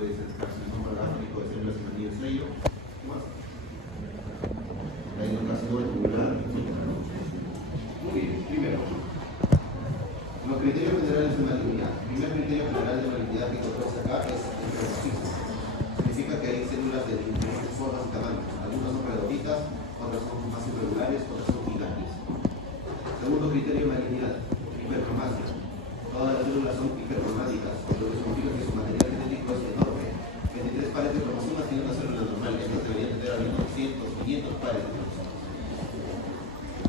puede ser carcinoma gástrico de células en anillo sello. ¿Qué más? Adenocarcinoma tubular, etc. Muy bien, primero. Los criterios generales de malignidad. El primer criterio general de malignidad que encontramos acá es el promorfismo. Significa que hay células de diferentes formas y tamaños. Algunas son redonditas, otras son más irregulares, otras son gigantes. Segundo criterio de malignidad, hipercromasia. Todas las células son hipercromáticas, lo que significa que su material genético es enorme. 23 pares de cromosomas tiene una célula normal. Estas deberían tener al menos 200, 500 pares de cromosomas.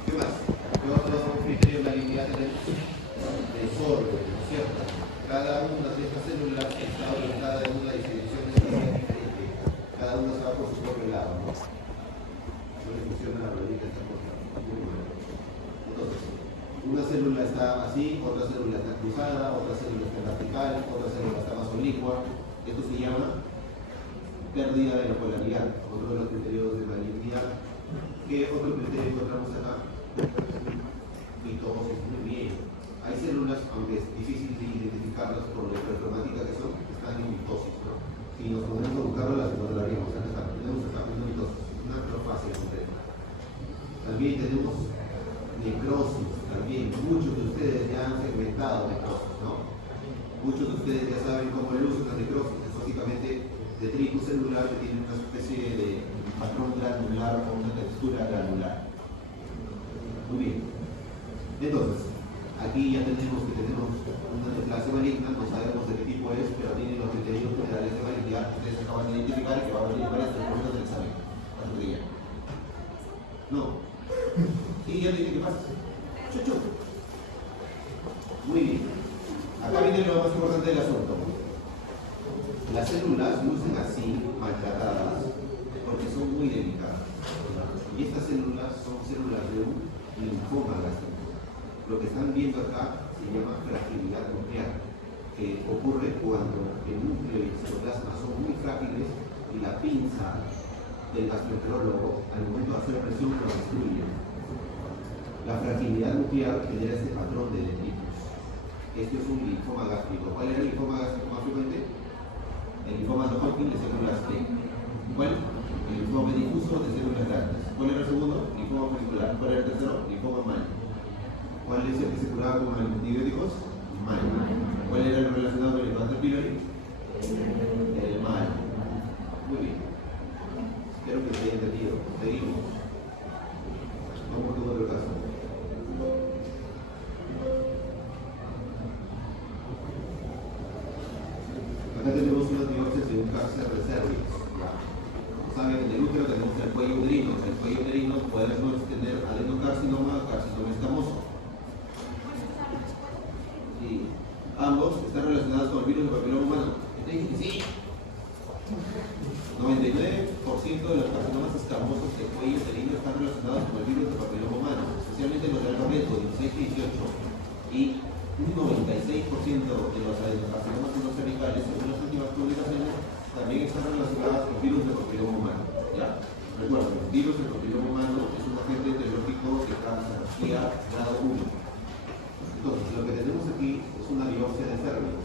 ¿Qué más? ¿Qué otro criterio de malignidad tenemos? Desorden, ¿no es cierto? Cada una de estas células está orientada en una dirección diferente. Cada una se va por su propio lado, ¿no? No le funciona la ruedita esta cosa. Muy bueno. Entonces, una célula está así, otra célula está cruzada, otra célula está vertical, otra célula está más oblicua. Esto se llama pérdida de la polaridad, otro de los criterios de malignidad. ¿Qué otro criterio encontramos acá? Mitosis, muy bien. Hay células, aunque es difícil de identificarlas por la hipercromática que son, están en mitosis, ¿no? Si nos ponemos a buscarlo, las encontraríamos. Acá tenemos acá una mitosis, una acrofasia completa. También tenemos necrosis, también. Muchos de ustedes ya han segmentado necrosis, ¿no? Muchos de ustedes ya saben cómo el uso de la necrosis es básicamente detritus celular que tiene una especie de patrón granular o una textura granular. Muy bien. Entonces, aquí ya tenemos que tenemos una neoplasia maligna, no sabemos de qué tipo es, pero tiene los criterios generales de malignidad que ustedes acaban de identificar y que van a venir para este momento del examen. ¿Cuánto día? No. Sí, ya dije que pasa. Chuchu. Muy bien. Acá viene lo más importante del asunto. Las células lucen así, maltratadas, porque son muy delicadas. Y estas células son células de un linfoma gástrico. Lo que están viendo acá se llama fragilidad nuclear, que ocurre cuando el núcleo y el citoplasma son muy frágiles y la pinza del gastroenterólogo al momento de hacer presión lo destruye. La fragilidad nuclear genera este patrón de detritus. Esto es un linfoma gástrico. ¿Cuál era el linfoma gástrico más frecuente? El linfoma de Hodgkin de células T. ¿Cuál? El linfoma difuso de células grandes. ¿Cuál era el segundo? Linfoma follicular. ¿Cuál era el tercero? Linfoma maligno. ¿Cuál es el que se curaba con antibióticos? Maligno. ¿Cuál era el relacionado con el cáncer pylori? El maligno. Muy bien. Espero que se haya entendido. Seguimos. Vamos con otro caso. Acá tenemos unas biopsias de un cáncer de cervix. Saben, en el útero tenemos el cuello uterino. El cuello uterino podemos tener adenocarcinoma o carcinoma escamoso. Sí. Ambos están relacionados con el virus del papiloma humano. ¿Te dije que sí? 99% de los carcinomas escamosos de cuello uterino están relacionados con el virus del papiloma humano, especialmente los de alto riesgo, 16 y 18. Y un 96% de los adenocarcinomas cervicales, según las últimas publicaciones, también están relacionados con el virus del papiloma humano. ¿Ya? Recuerden, el virus del papiloma humano es un agente etiológico que causa energía grado 1. Entonces, lo que tenemos aquí es una biopsia de cervix.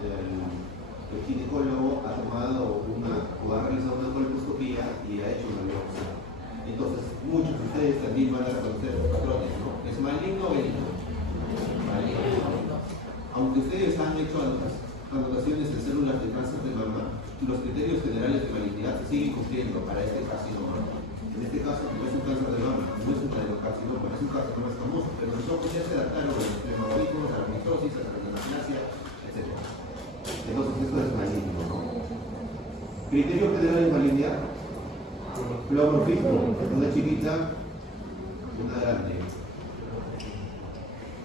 El ginecólogo ha tomado o ha realizado una colposcopía y ha hecho una biopsia. Entonces, muchos de ustedes también van a reconocer los patrones, ¿no? ¿Es maligno o benigno? Maligno. Aunque ustedes han hecho anotaciones de células de cáncer de mama, los criterios generales de malignidad se siguen cumpliendo para este carcinoma. En este caso, no es un cáncer de mama, no es un adenocarcinoma, es un carcinoma escamoso, pero los ojos ya se adaptaron a los hematoidismos, a la mitosis, a la retinoplasia, etc. Entonces, esto es maligno, ¿no? Criterio general de malignidad: pleomorfismo, una chiquita, una grande.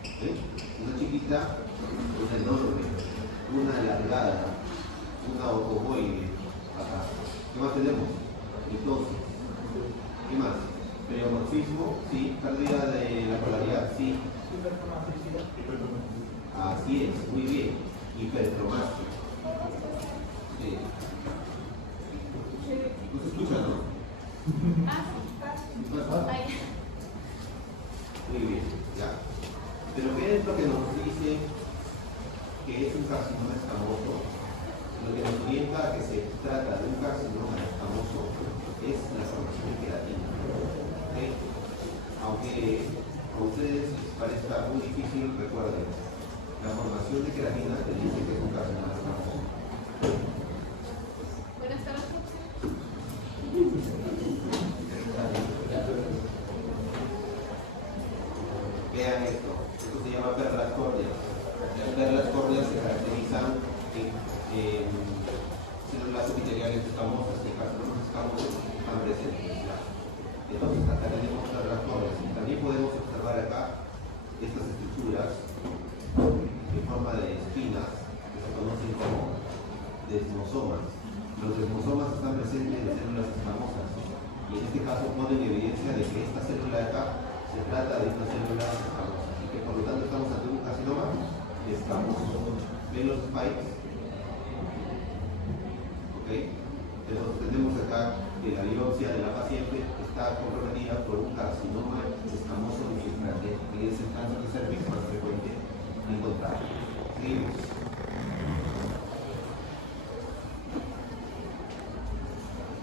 ¿Sí? Una chiquita, una enorme, una alargada, una ovoide. Acá. ¿Qué más tenemos? Mitosis. ¿Qué más? Pleomorfismo, sí. Pérdida de la polaridad, sí. Así es, muy bien. Hipercromasia. Sí. ¿No se escucha, no? Muy bien, ya. Pero ¿qué es lo que nos dice que es un carcinoma escamoso? Lo que nos orienta acá que se trata de un carcinoma escamoso es la formación de queratina. ¿Okay? Aunque a ustedes les parezca muy difícil, recuerden, la formación de queratina te dice que es un carcinoma escamoso. Buenas tardes, Vean esto se llama perlas córneas. Las perlas córneas se caracterizan en células epiteliales escamosas, que carcinomas escamosos están presentes. Entonces acá tenemos perlas córneas. También podemos observar acá estas estructuras en forma de espinas que se conocen como desmosomas. Los desmosomas están presentes en células escamosas y en este caso ponen evidencia de que esta célula de acá se trata de una célula escamosa y que por lo tanto estamos ante un carcinoma escamoso. ¿Ven los spikes? ¿Ok? Entonces tenemos acá que la biopsia de la paciente está comprometida por un carcinoma escamoso infiltrante, que es el cáncer de cervix más frecuente encontrar. Seguimos.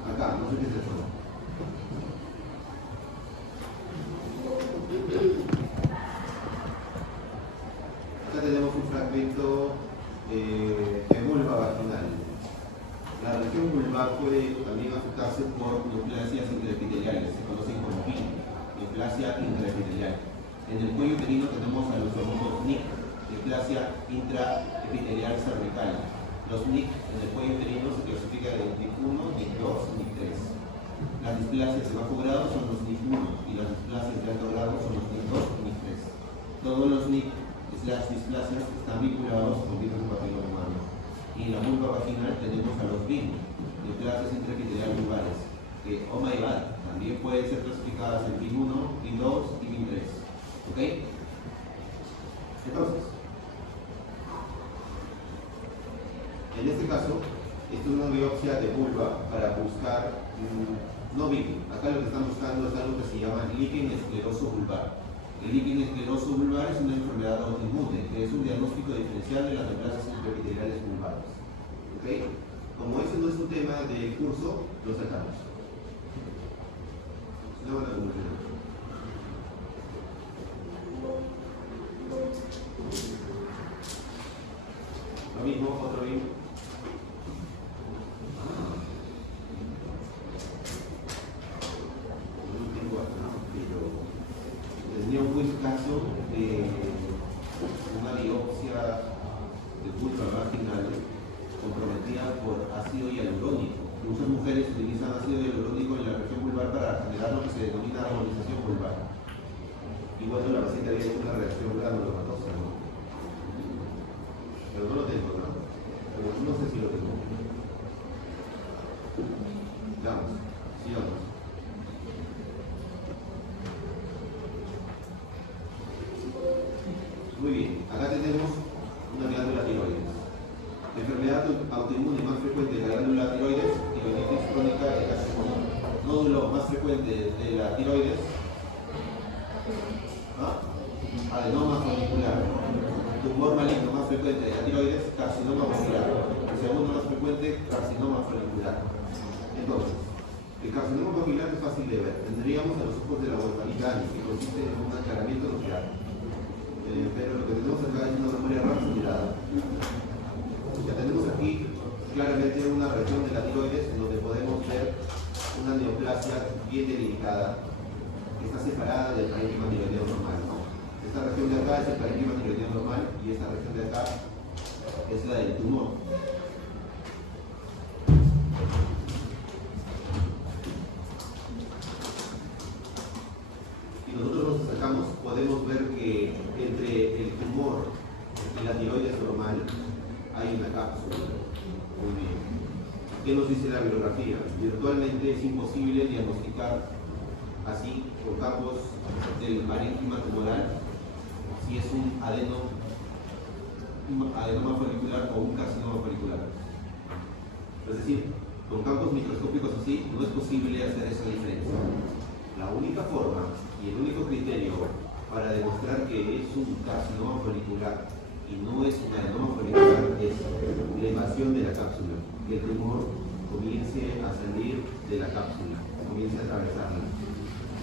Acá, no sé qué es eso. Acá tenemos un fragmento de vulva vaginal. La región vulvar puede también afectarse por neoplasias intraepiteliales, se conocen como PIN, neoplasia intraepitelial. En el cuello uterino tenemos a los famosos NIC, neoplasia intraepitelial cervical. Los NIC en el cuello uterino se clasifican en NIC 1, NIC 2 y NIC 3. Las displasias de bajo grado son los NIC 1 y las displasias de alto grado son los NIC 2 y NIC 3. Todos los NIC las displasias están vinculados con virus del papiloma humano. Y en la vulva vaginal tenemos a los BIN, neoplasias intraepiteliales vulvares, que, oh my god, también pueden ser clasificadas en BIN 1, BIN 2 y BIN 3. ¿Ok? Entonces, en este caso, esto es una biopsia de vulva para buscar, no BIN, acá lo que están buscando es algo que se llama líquen escleroso vulvar. El líquen escleroso vulvar es una enfermedad autoinmune, que es un diagnóstico diferencial de las neoplasias intraepiteliales vulvares. ¿Okay? Como ese no es un tema del curso, lo sacamos. No van a concluir. Lo mismo, otro BIM. Tenía un buen caso de una biopsia de vulva vaginal comprometida por ácido hialurónico. Muchas mujeres utilizan ácido hialurónico en la región vulvar para generar lo que se denomina armonización vulvar. Y bueno, la paciente había hecho una reacción granulomatosa, ¿no? Pero no lo tengo, ¿no? Pero no sé si lo tengo. Vamos, sigamos. Muy bien, acá tenemos una glándula tiroides. La enfermedad autoinmune más frecuente de la glándula tiroides, tiroiditis crónica de Hashimoto. Nódulo más frecuente de la tiroides, adenoma folicular. Tumor maligno más frecuente de la tiroides, carcinoma folicular. El segundo más frecuente, carcinoma folicular. Entonces, el carcinoma folicular es fácil de ver. Tendríamos a los ojos de la volvanidad, que consiste en un aclaramiento nuclear. Pero lo que tenemos acá es una memoria acelerada. Ya tenemos aquí claramente una región de la tiroides en donde podemos ver una neoplasia bien delimitada que está separada del parénquima tiroideo normal, ¿no? Esta región de acá es el parénquima tiroideo normal y esta región de acá es la del tumor. Si nosotros nos acercamos, podemos ver que entre el tumor y la tiroides normal hay una cápsula. Muy bien. ¿Qué nos dice la bibliografía? Virtualmente es imposible diagnosticar así por campos del parénquima tumoral si es un adenoma folicular o un carcinoma folicular. Es decir, con campos microscópicos así no es posible hacer esa diferencia. La única forma y el único criterio para demostrar que es un carcinoma folicular y y no es un adenoma folicular, es elevación de la cápsula, que el tumor comience a salir de la cápsula, comience a atravesarla.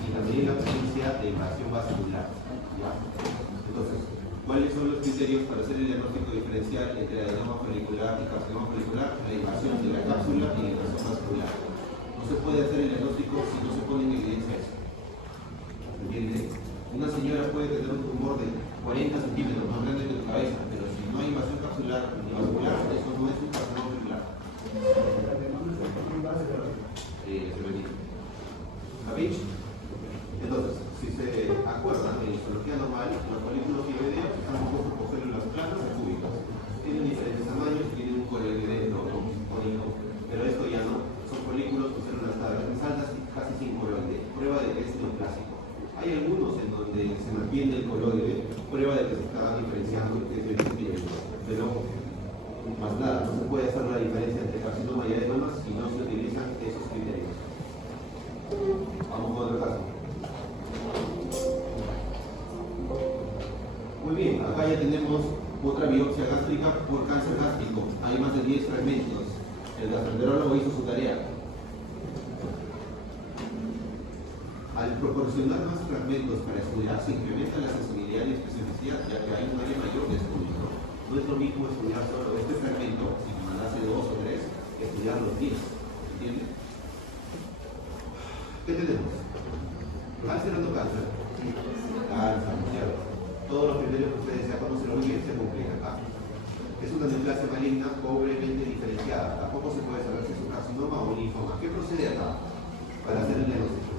Y también la presencia de invasión vascular. ¿Ya? Entonces, ¿cuáles son los criterios para hacer el diagnóstico diferencial entre adenoma folicular y carcinoma folicular? La invasión de la cápsula y la invasión vascular. No se puede hacer el diagnóstico si no se pone en evidencia eso. ¿Entiendes? Una señora puede tener un tumor de 40 centímetros más grande que tu cabeza, pero si no hay invasión capsular ni vascular, eso no es un carcinoma folicular. ¿Sabéis? Entonces, si se acuerdan, en histología normal, los folículos tiroideos están compuestos por células planas y cúbicas. Tienen diferentes tamaños, tienen un coloide cónico, pero esto ya no. Son folículos con células altas y casi sin coloide. Prueba de que es neoplásico. Hay algunos en donde se mantiene el coloide, prueba de que se está diferenciando, que es el pero más nada, no se puede hacer la diferencia entre carcinoma y adenoma si no se utilizan esos criterios. Vamos con otro caso. Muy bien, acá ya tenemos otra biopsia gástrica por cáncer gástrico. Hay más de 10 fragmentos. El gastroenterólogo hizo su tarea. Al proporcionar más fragmentos para estudiar, se incrementa la sensibilidad y especificidad, ya que hay un área mayor de estudio, ¿no? No es lo mismo estudiar solo este fragmento, si me mandase 2 o 3, estudiar los 10. ¿Entiendes? ¿Qué tenemos? ¿Cáncer o no cáncer? Cáncer, ¿cierto? Todos los criterios que ustedes ya conocen muy bien se cumplen acá. Es una neoplasia maligna pobremente diferenciada. Tampoco se puede saber si es un carcinoma o un linfoma. ¿Qué procede acá para hacer el diagnóstico?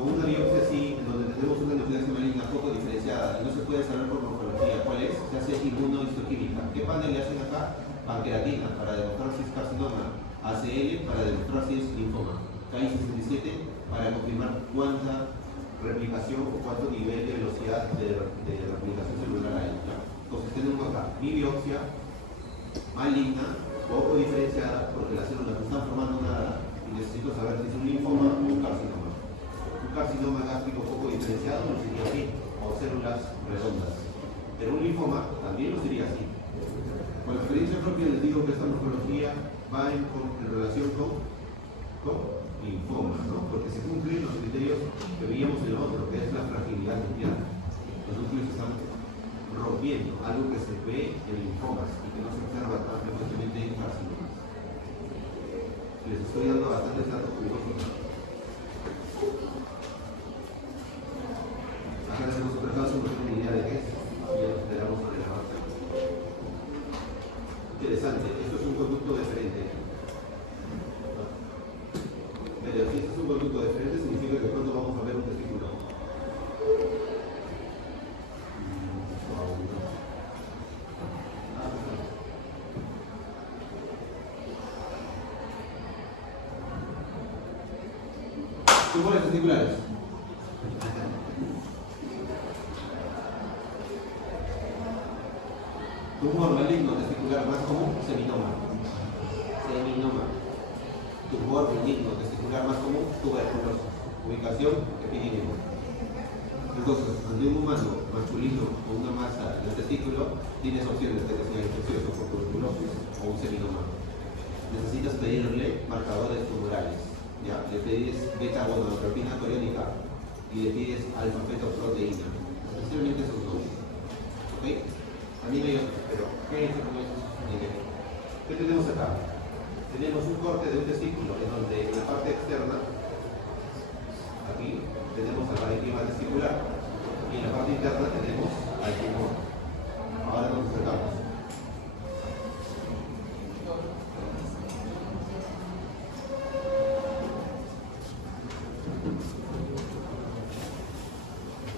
Con una biopsia así, donde tenemos una neoplasia maligna poco diferenciada y no se puede saber por morfología cuál es, se hace inmunohistoquímica. ¿Qué panel le hacen acá? Pancreatina para demostrar si es carcinoma, ACL para demostrar si es linfoma, KI67 para confirmar cuánta replicación o cuánto nivel de velocidad de replicación celular hay. ¿Ya? Entonces tenemos acá mi biopsia maligna, poco diferenciada, porque las células no están formando nada y necesito saber si es un linfoma o un carcinoma. Un carcinoma gástrico poco diferenciado lo sería así, o células redondas. Pero un linfoma también lo sería así. Con la experiencia propia les digo que esta morfología va en relación con linfomas, ¿no? Porque se cumplen los criterios que veíamos en lo otro, que es la fragilidad nuclear. Los núcleos están rompiendo, algo que se ve en linfomas y que no se observa tan frecuentemente en carcinomas. Les estoy dando bastantes datos curiosos. Acá tenemos otro caso, no tengo ni idea de qué es. Ya lo esperamos sobre la base. Interesante, esto es un conducto deferente. Pero si esto es un conducto deferente, significa que pronto vamos a ver un testículo. Tumores testiculares. Tumor maligno testicular más común, seminoma. Seminoma. Tumor maligno testicular más común, tuberculosis. Ubicación, epidídimo. Entonces, ante un humano masculino con una masa en el testículo, tienes opciones de que sea infeccioso por tuberculosis o un seminoma. Necesitas pedirle marcadores tumorales. ¿Ya? Le pides beta-gonadotropina coriónica y le pides alfa-fetoproteína. Especialmente esos dos. ¿Ok? También hay otros, pero ¿qué es con esos niveles? ¿Qué tenemos acá? Tenemos un corte de un testículo en donde en la parte externa, aquí, tenemos el parénquima testicular y en la parte interna tenemos al tumor. Ahora nos acercamos.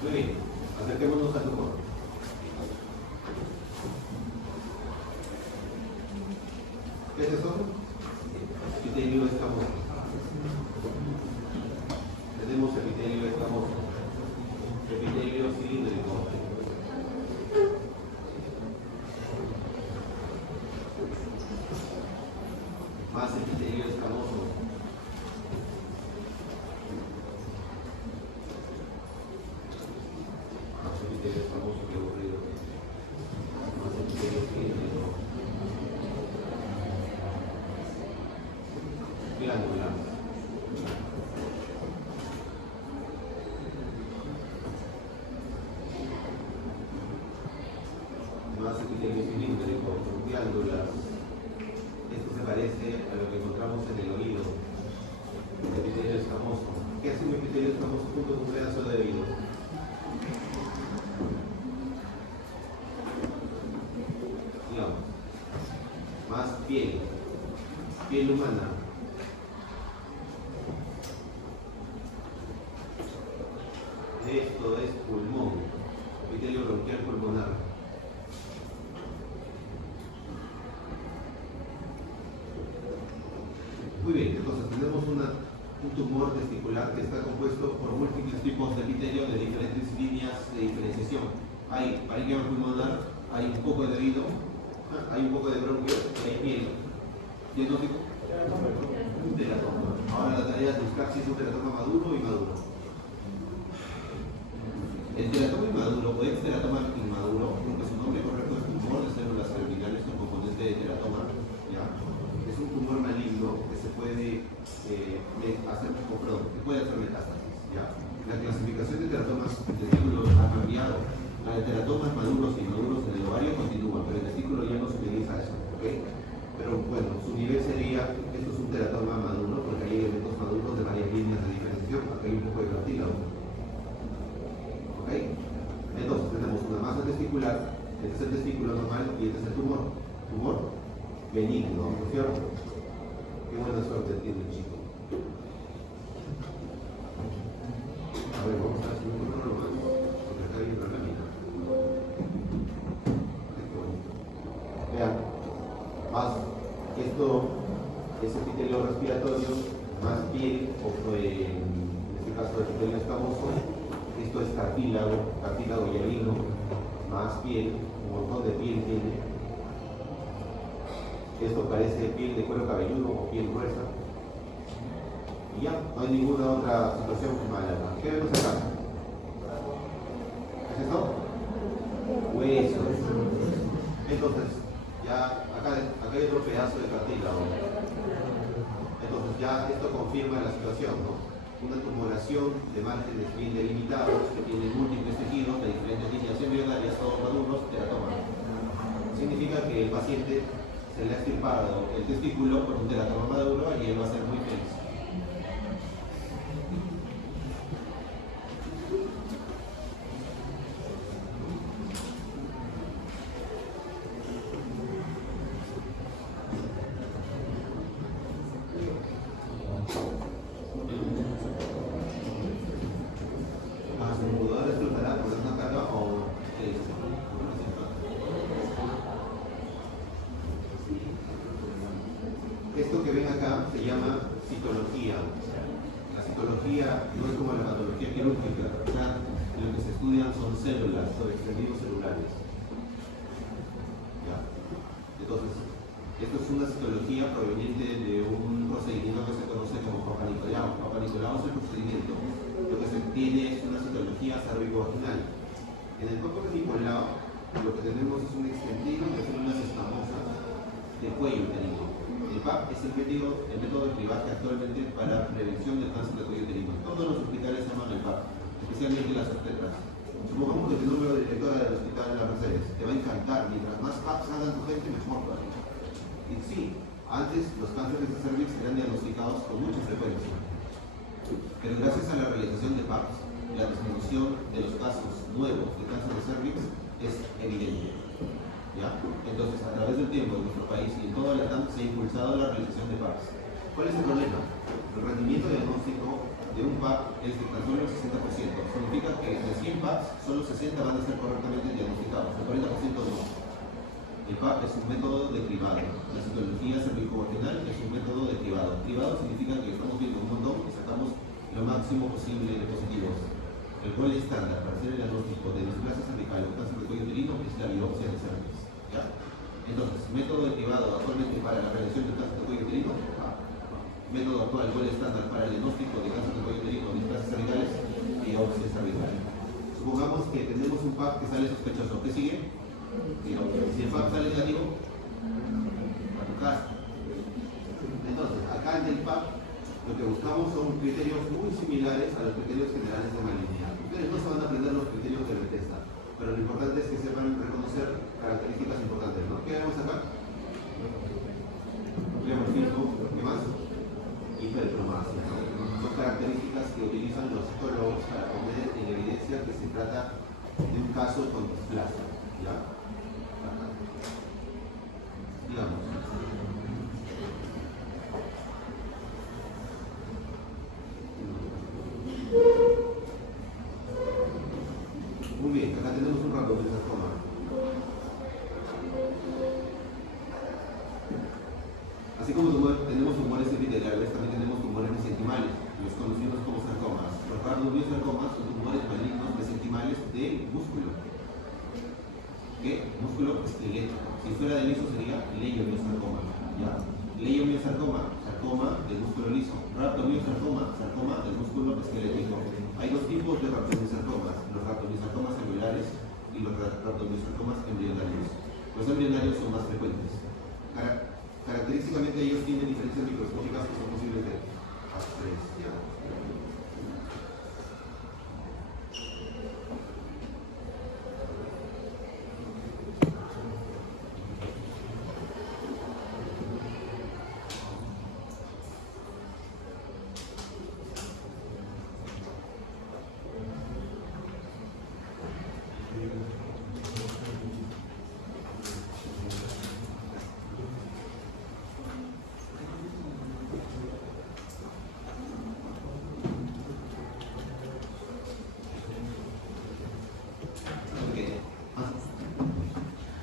Muy bien, acerquémonos al tumor. ¿Qué es eso? Epitelio escamoso. Tenemos epitelio escamoso. Epitelio cilíndrico. Más epitelio escamoso. Más epitelio escamoso, que aburrido. piel. Piel humana. Esto es pulmón. Epitelio bronquial pulmonar. Muy bien, entonces tenemos un tumor testicular que está compuesto por múltiples tipos de epitelio de diferentes líneas de diferenciación. Hay parénquima pulmonar, hay un poco de oído, hay un poco de bronquio y hay piel. ¿Diagnóstico? Un teratoma. Ahora la tarea es buscar si es un teratoma maduro o inmaduro. El teratoma inmaduro o exteratoma inmaduro, porque su nombre correcto es tumor de células germinales con componente de teratoma, ¿ya? Es un tumor maligno que se puede hacer metástasis, ¿ya? La clasificación de teratomas en testículos ha cambiado. La de teratomas maduros y inmaduros en el ovario continúa, pero el testículo ya no se utiliza eso, ¿ok? Pero bueno, su nivel sería, esto es un teratoma maduro, porque hay elementos maduros de varias líneas de diferenciación, acá hay un poco de cartílago. ¿Ok? Entonces tenemos una masa testicular, este es el testículo normal y este es el tumor. Tumor benigno, ¿no es cierto? Qué buena suerte tiene el chico. A ver, vamos a ver si me encuentro lo más, porque acá hay otra lámina. Vean, más esto es epitelio respiratorio, más piel, o en este caso epitelio escamoso. Esto es cartílago hialino, más piel, un montón de piel tiene. Esto parece piel de cuero cabelludo o piel gruesa. Y ya, no hay ninguna otra situación mala. ¿Qué vemos acá? ¿Qué es esto? Huesos. Entonces, ya acá hay otro pedazo de cartílago. Entonces, ya esto confirma la situación, ¿no? Una tumoración de márgenes bien delimitados que tienen múltiples tejidos de diferentes líneas embrionarias, todos maduros, teratoma. Significa que el paciente se le ha extirpado el testículo con un teratoma maduro y él va a ser muy feliz. Esto que ven acá se llama citología. La citología no es como la patología quirúrgica, o sea, lo que se estudian son células o extendidos celulares. ¿Ya? Entonces, esto es una citología proveniente de un procedimiento que se conoce como Papa Nicolau. Papa Nicolau es el procedimiento. Lo que se tiene es una citología cervicovaginal. En el Papa Nicolau lo que tenemos es un extendido de células escamosas del cuello uterino. El PAP es el método de cribaje actualmente para prevención del cáncer de cuello uterino. Todos los hospitales llaman el PAP, especialmente las obstetras. Supongamos que tu número de directora del hospital de las Mercedes te va a encantar. Mientras más PAPs hagan tu gente, mejor para ti. Y sí, antes los cánceres de cervix eran diagnosticados con mucha frecuencia. Pero gracias a la realización de PAPs, la disminución de los casos nuevos de cáncer de cervix es evidente. ¿Ya? Entonces, a través del tiempo en nuestro país y en toda la TAM se ha impulsado la realización de PAPs. ¿Cuál es el problema? El rendimiento diagnóstico de un PAP es de tan solo el 60%. Significa que de 100 PAPs, solo 60 van a ser correctamente diagnosticados, el 40% no. El PAP es un método de cribado. La citología cervicovaginal es un método de cribado. Cribado significa que estamos viendo un montón y sacamos lo máximo posible de positivos. El gol estándar para hacer el diagnóstico de displasia cervical o cáncer de cuello uterino es la biopsia de cervix. ¿Ya? Entonces, método de cribado actualmente para la realización del cáncer de cuello uterino, método actual, gol estándar para el diagnóstico de cáncer de cuello uterino o displasias cervicales, biopsia cervical. Supongamos que tenemos un PAP que sale sospechoso. ¿Qué sigue? Biopsia. Si el PAP sale negativo, a tu casa. Entonces, acá en el PAP, lo que buscamos son criterios muy similares a los criterios generales de malignidad. Ustedes no se van a aprender los criterios de Bethesda, pero lo importante es que sepan reconocer características importantes, ¿no? ¿Qué vemos acá? Pleomorfismo, ¿qué más? Hipertromasia, ¿no? Son características que utilizan los psicólogos para poner en evidencia que se trata de un caso con displasia, ¿ya? Digamos. Así como tenemos tumores epiteliales, también tenemos tumores mesenquimales, los conocidos como sarcomas. Los rhabdomyosarcomas son tumores malignos mesenquimales del músculo. ¿Qué? Músculo esquelético. Si fuera de liso sería leiomyosarcoma. ¿Ya? Leiomyosarcoma, sarcoma del músculo liso. Rhabdomyosarcoma, sarcoma del músculo esquelético. Hay dos tipos de rhabdomyosarcomas, los rhabdomyosarcomas alveolares y los rhabdomyosarcomas embrionarios. Los embrionarios son más frecuentes. Característicamente ellos tienen diferencias microscópicas que son posibles de apreciar.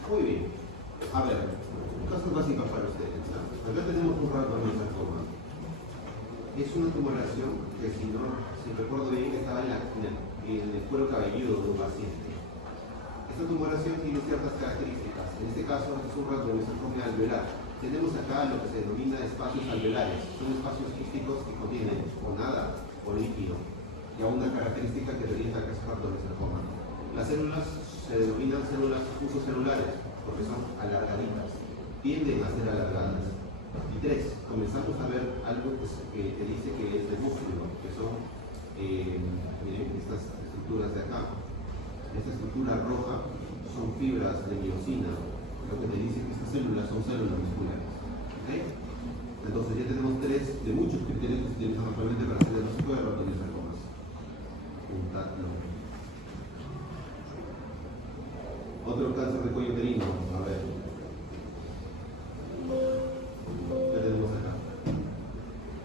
Muy bien. A ver, cosas básicas para ustedes. Acá tenemos un rhabdomyosarcoma. Es una tumoración que, si recuerdo bien, estaba en el cuero cabelludo de un paciente. Esta tumoración tiene ciertas características. En este caso, es un rhabdomyosarcoma alveolar. Tenemos acá lo que se denomina espacios alveolares. Son espacios quísticos que contienen o nada o líquido. Y a una característica que orienta a que es rhabdomyosarcoma. Las células se denominan células fusocelulares porque son alargaditas, tienden a ser alargadas. Y 3, comenzamos a ver algo que te dice que es de músculo, que son, miren, estas estructuras de acá. Esta estructura roja son fibras de miosina, lo que te dice que estas células son células musculares. ¿Okay? Entonces ya tenemos 3 de muchos criterios que se utilizan actualmente para hacer el diagnóstico de rhabdomyosarcomas. Otro cáncer de cuello uterino, a ver. ¿Qué tenemos acá?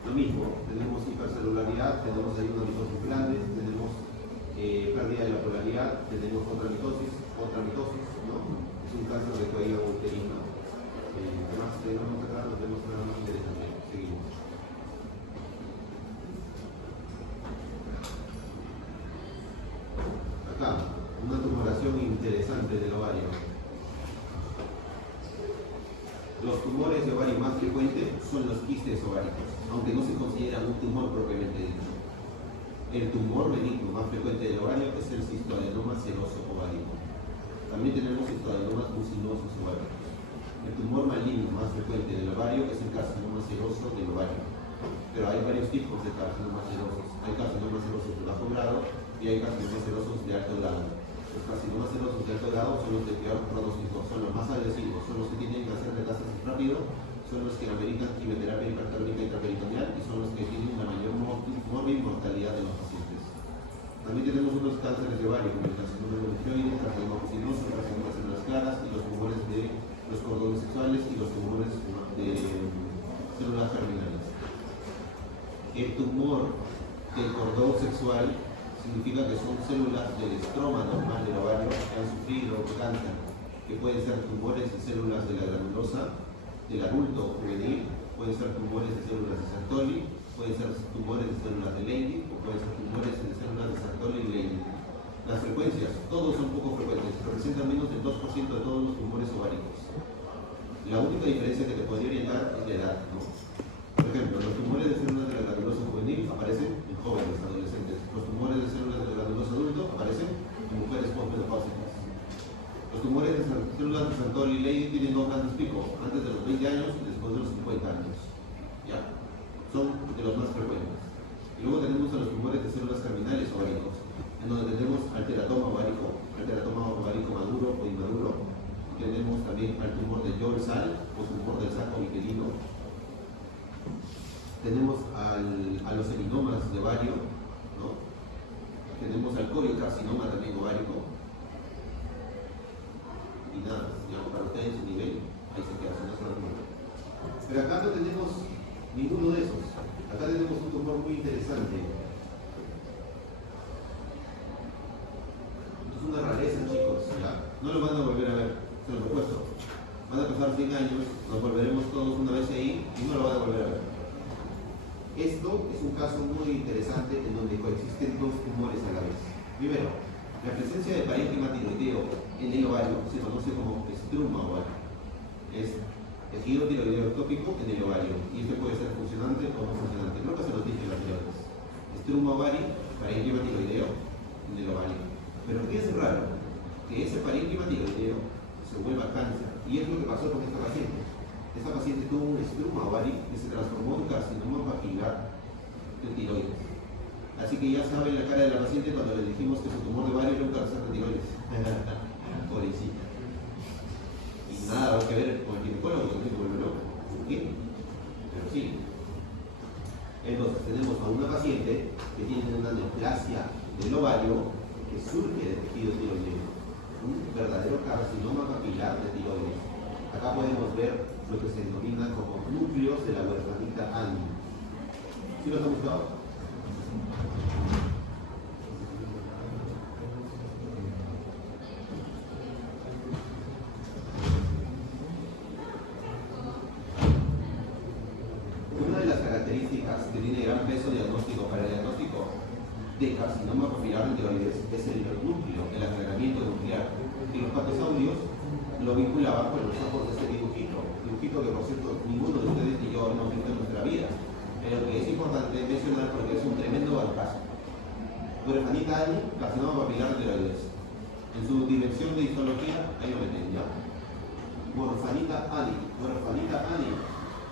Lo mismo, tenemos hipercelularidad, tenemos ahí una mitosis grande, tenemos pérdida de la polaridad, tenemos otra mitosis, ¿no? Es un cáncer de cuello uterino. Además, tenemos acá, nos vemos nada más interesante. Seguimos. Acá, una tumoración interesante del ovario. Los tumores de ovario más frecuentes son los quistes ováricos, aunque no se consideran un tumor propiamente dicho. El tumor benigno más frecuente del ovario es el cistoadenoma seroso ovárico. También tenemos cistoadenomas mucinosos ováricos. El tumor maligno más frecuente del ovario es el carcinoma seroso del ovario. Pero hay varios tipos de carcinomas serosos. Hay carcinomas serosos de bajo grado y hay carcinomas serosos de alto grado. Los carcinomas serosos de alto grado son los de peor pronóstico, son los más agresivos, son los que tienen que hacer metástasis rápido, son los que ameritan quimioterapia hipertónica intraperitoneal y son los que tienen una mayor mortalidad de los pacientes. También tenemos unos cánceres de ovario, como el carcinoma endometrioide, carcinoma mucinoso, carcinoma de células claras y los tumores de los cordones sexuales y los tumores de células germinales. El tumor del cordón sexual significa que son células del estroma normal del ovario que han sufrido cáncer, que pueden ser tumores de células de la granulosa del adulto juvenil, pueden ser tumores de células de Sertoli, pueden ser tumores de células de Leydig o pueden ser tumores de células de Sertoli y Leydig. Las frecuencias, todos son poco frecuentes, representan menos del 2% de todos los tumores ováricos. La única diferencia que te podría orientar es la edad, ¿no? Por ejemplo, los tumores de células de la granulosa juvenil aparecen en jóvenes, adolescentes. Los tumores de células de la granulosa adulto aparecen en mujeres postmenopáusicas. Los tumores de células de Sertoli y Leydig tienen dos grandes picos, antes de los 20 años y después de los 50 años. ¿Ya? Son de los más frecuentes. Y luego tenemos a los tumores de células germinales ováricos, en donde tenemos al teratoma ovárico maduro o inmaduro. Tenemos también al tumor de Joel-Sal o tumor del saco vitelino. Tenemos a los seminomas de ovario, ¿no? Tenemos al coriocarcinoma también ovárico. Y nada, digamos, para ustedes su nivel, ahí se queda, no se remueve. Pero acá no tenemos ninguno de esos. Acá tenemos un tumor muy interesante. Esto es una rareza, chicos, ¿ya? No lo van a volver a ver, se los he puesto. Van a pasar 100 años Nos volveremos todos una vez ahí y no lo van a volver a ver. Esto es un caso muy interesante en donde coexisten dos tumores a la vez. Primero, la presencia de parénquima tiroideo en el ovario se conoce como estruma ovario. Es tejido tiroideo ectópico en el ovario, y esto puede ser funcionante o no funcionante. Creo que se los dije en las anteriores. Estruma ovario, parénquima tiroideo en el ovario. Pero ¿qué es raro? Que ese parénquima tiroideo se vuelva cáncer, y es lo que pasó con esta paciente. Esta paciente tuvo un estruma ovario que se transformó en carcinoma papilar de tiroides. Así que ya saben la cara de la paciente cuando le dijimos que su tumor de ovario era un cáncer de tiroides. Pobrecita. Y nada va a ver con el ginecólogo, que se vuelve loco. ¿Por qué? Pero sí. Entonces tenemos a una paciente que tiene una neoplasia del ovario que surge de tejido tiroideo. Un verdadero carcinoma papilar de tiroides. Acá podemos ver lo que se denomina como núcleos de la huerfanita Annie. ¿Sí los han buscado? Una de las características que tiene gran peso diagnóstico para el diagnóstico de carcinoma papilar de tiroides es el núcleo, el agregamiento nuclear. Y los patosaurios lo vinculaban con los ojos de este dibujito que por cierto ninguno de ustedes ni yo hemos visto en nuestra vida, pero que es importante mencionar porque es un tremendo bancazo. Huerfanita Annie, carcinoma papilar de tiroides. En su dimensión de histología, ahí lo meten ya. Huerfanita Annie,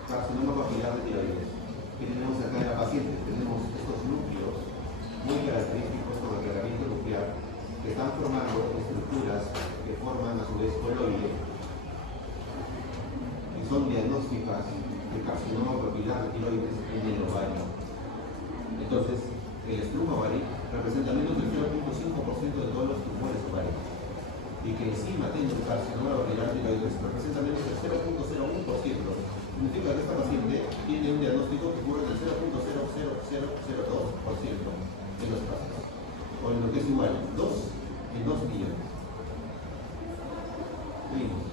carcinoma papilar de tiroides. ¿Qué tenemos acá en la paciente? Tenemos estos núcleos muy característicos con agregamiento nuclear que están formando estructuras que forman a su vez coloide y son diagnósticas de carcinoma papilar de tiroides en el ovario. Entonces, el estruma ovario representa menos del 0.5% de todos los tumores ovarios, y que encima tiene un carcinoma papilar de tiroides representa menos del 0.01%. Significa que esta paciente tiene un diagnóstico que ocurre del 0.00002% en los casos, o en lo que es igual, 2 en 2 millones. Seguimos.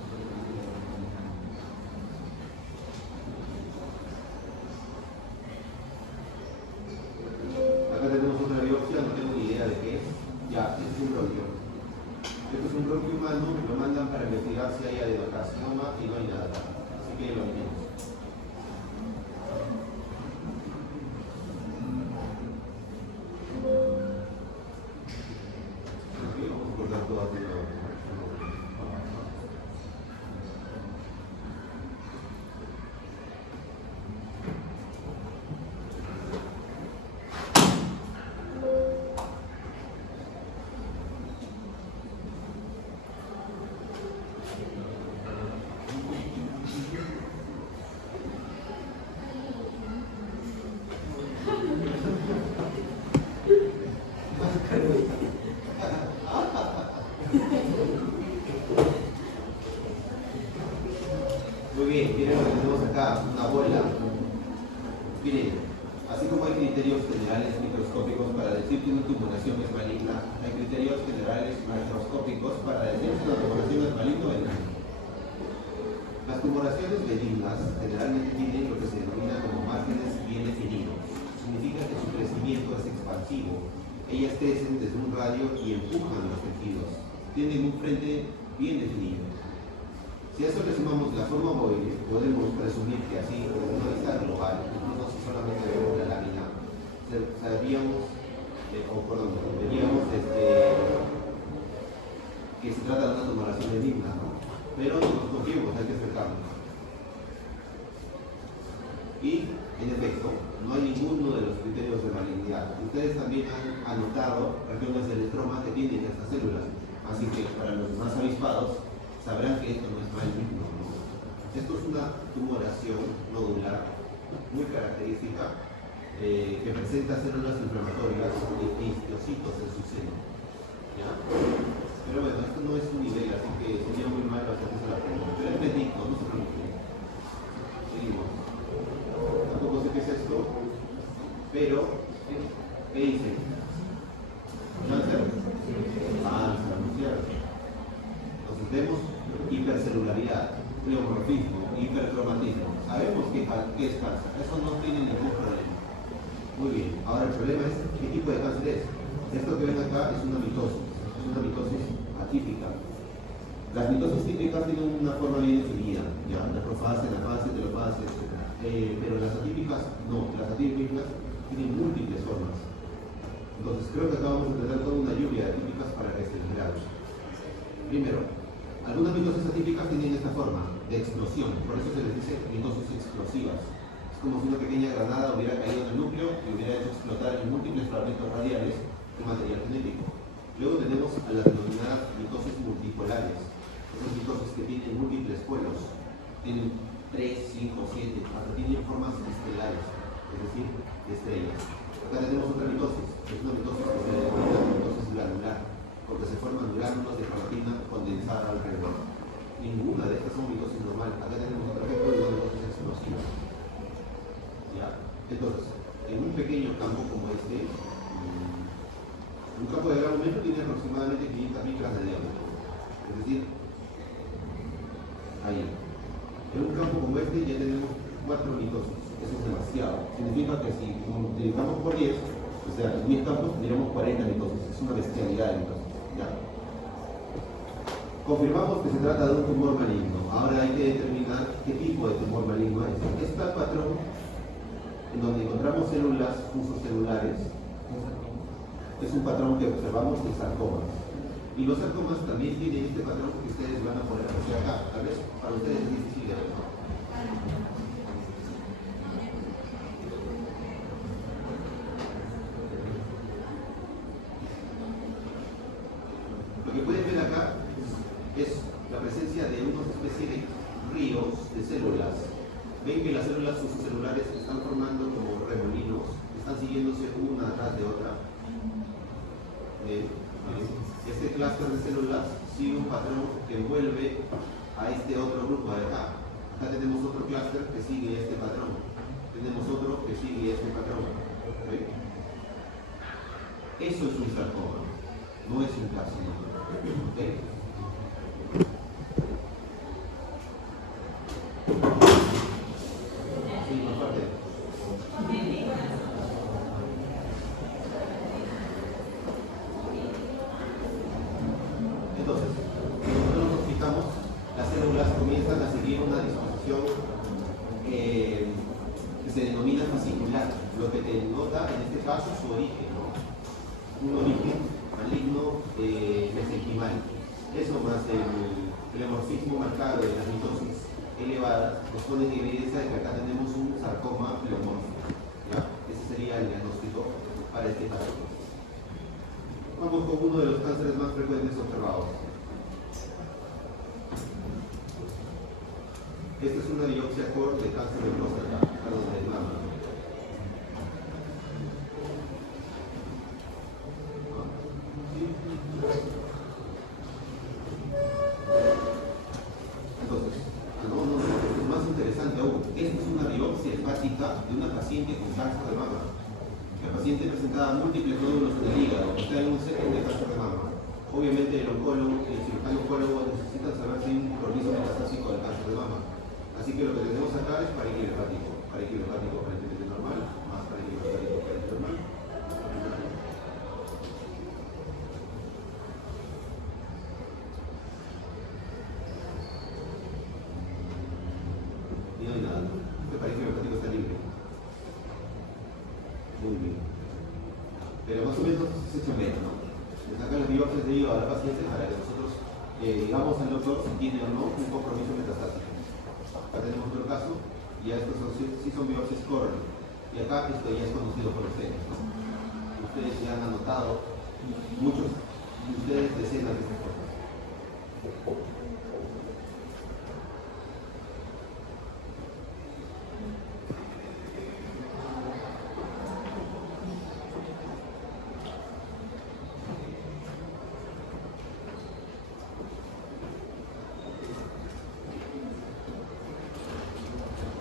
Acá tenemos otra biopsia, no tengo ni idea de qué es. Ya, este es un bronquio. Este es un bronquio humano, lo mandan para investigar si hay adenocarcinoma y no hay nada. Así que lo miremos. Muy bien, miren lo que tenemos acá, una bola. Miren, así como hay criterios generales microscópicos para decir que una tumoración es maligna, hay criterios generales macroscópicos para decir que una tumoración es maligna o benigna. Las tumoraciones benignas generalmente tienen lo que se denomina como márgenes bien definidos. Significa que su crecimiento es expansivo. Ellas crecen desde un radio y empujan los tejidos. Tienen un frente bien definido. Si a eso le sumamos la forma ovoide, podemos presumir que así, desde una vista global, incluso si solamente vemos la lámina, veríamos que se trata de una tumoración benigna, ¿no? Pero no nos confiemos, hay que acercarnos. Y, en efecto, no hay ninguno de los criterios de malignidad. Ustedes también han anotado regiones del estroma que tienen estas células, así que para los más avispados sabrán que esto no es maligno, ¿no? Esto es una tumoración nodular muy característica que presenta células inflamatorias e histocitos en su seno, ¿ya? Pero bueno, esto no es un nivel, así que sería muy malo hacerse la pregunta. Pero es benigno, no se preocupen. Seguimos. Tampoco sé qué es esto, pero ¿qué dice? ¿Cáncer? Cáncer, ¿no es cierto? Entonces vemos hipercelularidad. pleomorfismo, hipercromatismo. Sabemos qué es cáncer, eso no tiene ningún problema. Muy bien, ahora el problema es qué tipo de cáncer es. Esto que ven acá es una mitosis atípica. Las mitosis típicas tienen una forma bien definida, ya, la profase, la fase, telofase, etc. Pero las atípicas no, las atípicas tienen múltiples formas. Entonces creo que acá vamos a tener toda una lluvia de atípicas para que estén claros. Primero, algunas mitosis atípicas tienen esta forma de explosión, por eso se les dice mitosis explosivas. Es como si una pequeña granada hubiera caído en el núcleo y hubiera hecho explotar en múltiples fragmentos radiales el material genético. Luego tenemos a las denominadas mitosis multipolares. Esas mitosis que tienen múltiples polos, tienen 3, 5, 7, hasta tienen formas estelares, es decir, de estrellas. Acá tenemos otra mitosis, que es una mitosis que se denomina mitosis granular, porque se forman gránulos de cromatina condensada alrededor. Ninguna de estas son mitosis normal. Acá tenemos otro ejemplo de una mitosis explosiva. ¿Ya? Entonces, en un pequeño campo como este, un campo de gran aumento tiene aproximadamente 500 micras de diámetro. Es decir, ahí. En un campo como este ya tenemos 4 mitosis. Eso es demasiado. Significa que si multiplicamos por 10, o sea, en 10 campos tendríamos 40 mitosis. Es una bestialidad de mitosis. ¿Ya? Confirmamos que se trata de un tumor maligno. Ahora hay que determinar qué tipo de tumor maligno es. Este patrón, en donde encontramos células fusocelulares, es un patrón que observamos en sarcomas. Y los sarcomas también tienen este patrón que ustedes van a poder apreciar acá. Tal vez para ustedes es difícil de ver, ¿no? Lo que pueden ver acá es la presencia de una especie de ríos de células. Ven que las células fusocelulares están formando como remolinos, están siguiéndose una atrás de otra. Este clúster de células sigue un patrón que envuelve a este otro grupo de acá. Acá tenemos otro clúster que sigue este patrón. Tenemos otro que sigue este patrón. ¿Sí? Eso es un sarcoma, no es un carcinoma. ¿Sí? Sí, más fuerte. Entonces, si nosotros nos fijamos, las células comienzan a seguir una disposición que se denomina fascicular, lo que denota en este caso su origen, ¿no? Un origen maligno mesenquimal. Eso más el pleomorfismo marcado de las mitosis elevadas nos pone en evidencia de que acá tenemos un sarcoma pleomórfico. ¿Ya? Ese sería el diagnóstico para este caso. Vamos con uno de los cánceres más frecuentes observados. Esta es una biopsia core de cáncer de próstata, perdón, de mama. Entonces, es más interesante aún. Esta es una biopsia hepática de una paciente con cáncer de mama. La paciente presentaba múltiples nódulos en el hígado, está en un setting de cáncer de mama. Obviamente el oncólogo y el cirujano oncólogo necesitan saber si hay un cronismo metastásico del cáncer de mama. Así que lo que tenemos acá es parénquima hepático aparentemente normal, más parénquima hepático aparentemente normal. Y no hay nada, ¿no? Este parénquima hepático está libre. Muy bien. Pero más o menos se echa menos, ¿no? Le sacan las biopsias de hígado a la paciente para que nosotros digamos al doctor si tiene o no un compromiso metastásico. Acá tenemos otro caso, y estos sí son biopsias core. Y acá esto ya es conocido por ustedes, ¿no? Ustedes ya han anotado, muchos de ustedes, decenas de estas cosas.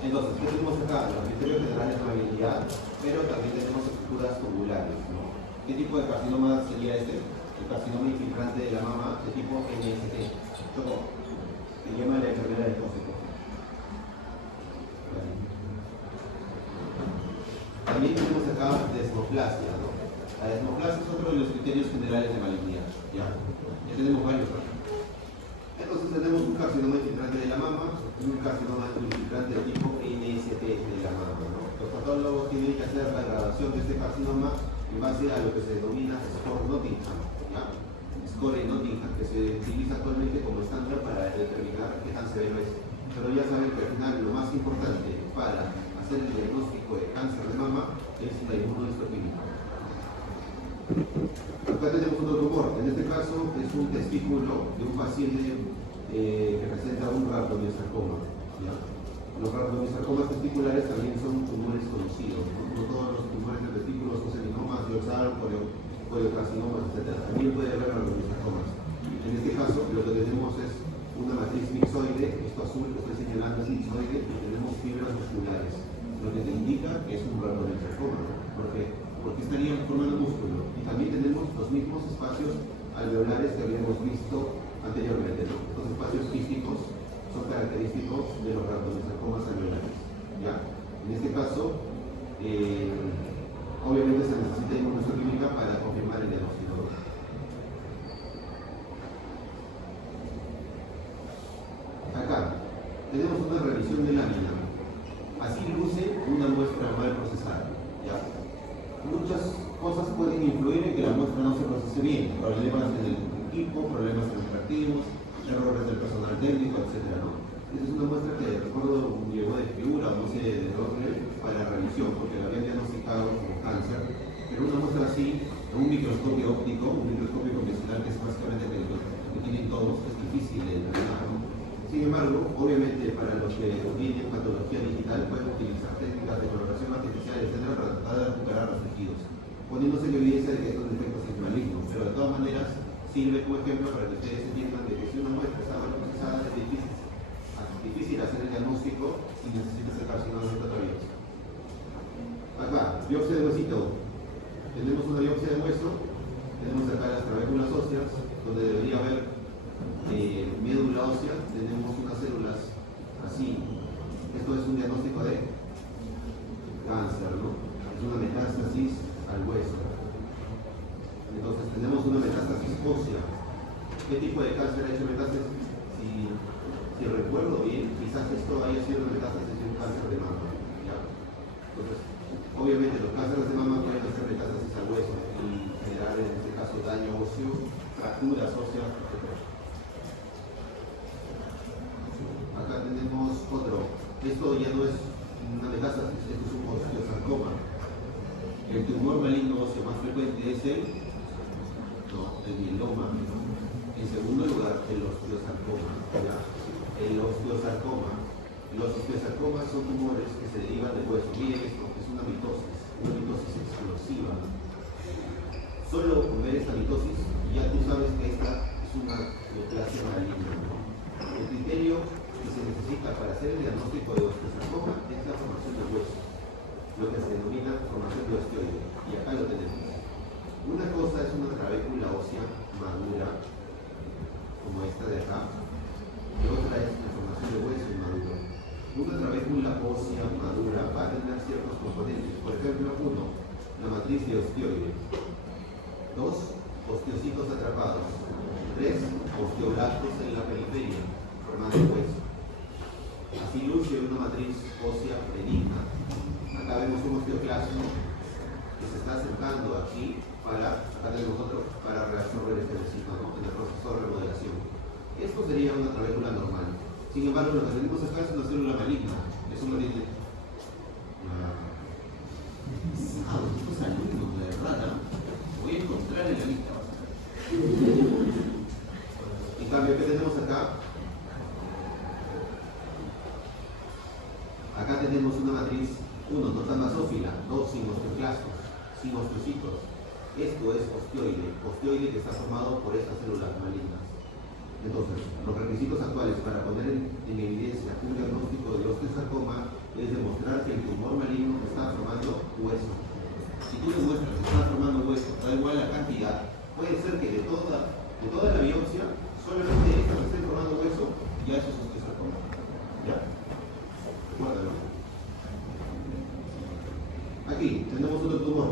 Entonces, ¿qué tenemos acá? Los criterios generales de variabilidad, pero también tenemos estructuras tubulares, ¿no? ¿Qué tipo de carcinoma sería este? El carcinoma infiltrante de la mama de tipo NST. se llama la enfermedad de Cóceco. También tenemos acá desmoplasia, ¿no? La desmoplasia es otro de los criterios generales de malignidad. Ya tenemos varios. Entonces tenemos un carcinoma infiltrante de la mama y un carcinoma infiltrante de tipo NST de la mama, ¿no? Los patólogos tienen que hacer la grabación de este carcinoma en base a lo que se denomina score Nottingham, ¿ya? Score Nottingham, que se utiliza actualmente como estándar para determinar qué tan severo es. Pero ya saben que al final lo más importante para hacer el diagnóstico de cáncer de mama es la inmunohistoquímica. Acá tenemos otro tumor, en este caso es un testículo de un paciente que presenta un rhabdomyosarcoma. Los rhabdomyosarcomas testiculares también son tumores conocidos, no todos los tumores de testículos son seminomas, Diosar, coleocarcinomas, etc. También puede haber rhabdomyosarcomas. En este caso lo que tenemos es una matriz mixoide, esto azul que estoy señalando es mixoide, y tenemos fibras musculares, lo que te indica que es un rhabdomyosarcoma. ¿Por qué? Porque estarían formando músculo. Y también tenemos los mismos espacios alveolares que habíamos visto anteriormente, ¿no? Los espacios quísticos son característicos de los rhabdomyosarcomas alveolares, ¿ya? En este caso, obviamente se necesita inmunohistoquímica para confirmar el diagnóstico. Acá tenemos una revisión de lámina. Así luce una muestra mal procesada, ¿ya? Muchas cosas pueden influir en que la muestra no se procese bien, problemas en el equipo, problemas administrativos, errores del personal técnico, etc., ¿no? Esta es una muestra que recuerdo llegó de figura, no sé de dónde, para revisión, porque la habían diagnosticado como cáncer, pero una muestra así, en un microscopio óptico, un microscopio convencional que es básicamente que tienen todos, es difícil de determinar, ¿no? Sin embargo, obviamente para los que tienen patología digital pueden utilizar técnicas de coloración artificial, etcétera, para tratar de recuperar los tejidos, poniéndose en evidencia de que estos defectos son malignos, pero de todas maneras sirve como ejemplo para que ustedes entiendan de que si una muestra está mal procesada es difícil hacer el diagnóstico si necesitas el carcinoma de biopsia. Acá, biopsia de huesito. Tenemos una biopsia de hueso, tenemos acá las trabéculas óseas, donde debería haber médula ósea, tenemos unas células así. Esto es un diagnóstico de cáncer, ¿no? Es una metástasis al hueso. Entonces tenemos una metástasis ósea. ¿Qué tipo de cáncer ha hecho metástasis? Si recuerdo bien, quizás esto haya sido una metástasis de un cáncer de mama, ¿ya? Entonces, obviamente los cánceres de mama pueden hacer metástasis al hueso y generar en este caso daño óseo, fracturas óseas, etc. Acá tenemos otro. Esto ya no es una metástasis, esto es un osteosarcoma. El tumor maligno óseo más frecuente es el mieloma. En segundo lugar, el osteosarcoma, ¿ya? El osteosarcoma. Los osteosarcomas son tumores que se derivan del hueso. Miren esto, es una mitosis explosiva. Solo con ver esta mitosis, ya tú sabes que esta es una neoplasia maligna. El criterio que se necesita para hacer el diagnóstico de osteosarcoma es la formación del hueso, lo que se denomina formación de osteoide. Y acá lo tenemos. Una cosa es una trabécula ósea madura, como esta de acá, y otra es la formación de hueso maduro. Una trabécula ósea madura va a tener ciertos componentes. Por ejemplo, 1, la matriz de osteoide. 2, osteocitos atrapados. 3, osteoblastos en la periferia, formando hueso. Así luce una matriz ósea benigna. Acá vemos un osteoclasto que se está acercando aquí acá tenemos otro, para reabsorber este vecino, ¿no? En el proceso de remodelación. Esto sería una trabécula normal. Sin embargo, lo que tenemos acá es una célula maligna. Eso no tiene... estos alumnos, de verdad, ¿no? Voy a encontrar en la lista. En cambio, ¿qué tenemos acá? Acá tenemos una matriz, 1, no tan basófila, 2, sin osteoclastos, sin osteocitos. Esto es osteoide que está formado por estas células malignas. Entonces, los requisitos actuales para poner en evidencia un diagnóstico de osteosarcoma es demostrar que el tumor maligno está formando hueso. Si tú demuestras que está formando hueso, da igual la cantidad, puede ser que de toda la biopsia, solamente esta que esté formando hueso, ya eso es Aquí tenemos otro tumor.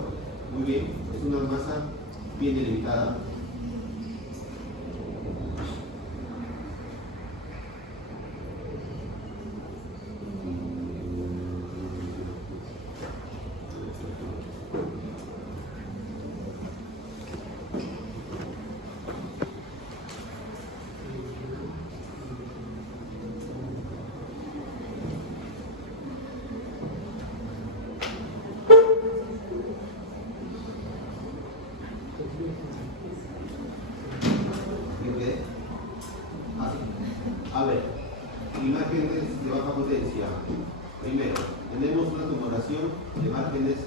Muy bien, es una masa bien delimitada. A ver, imágenes de baja potencia. Primero, tenemos una tumoración de márgenes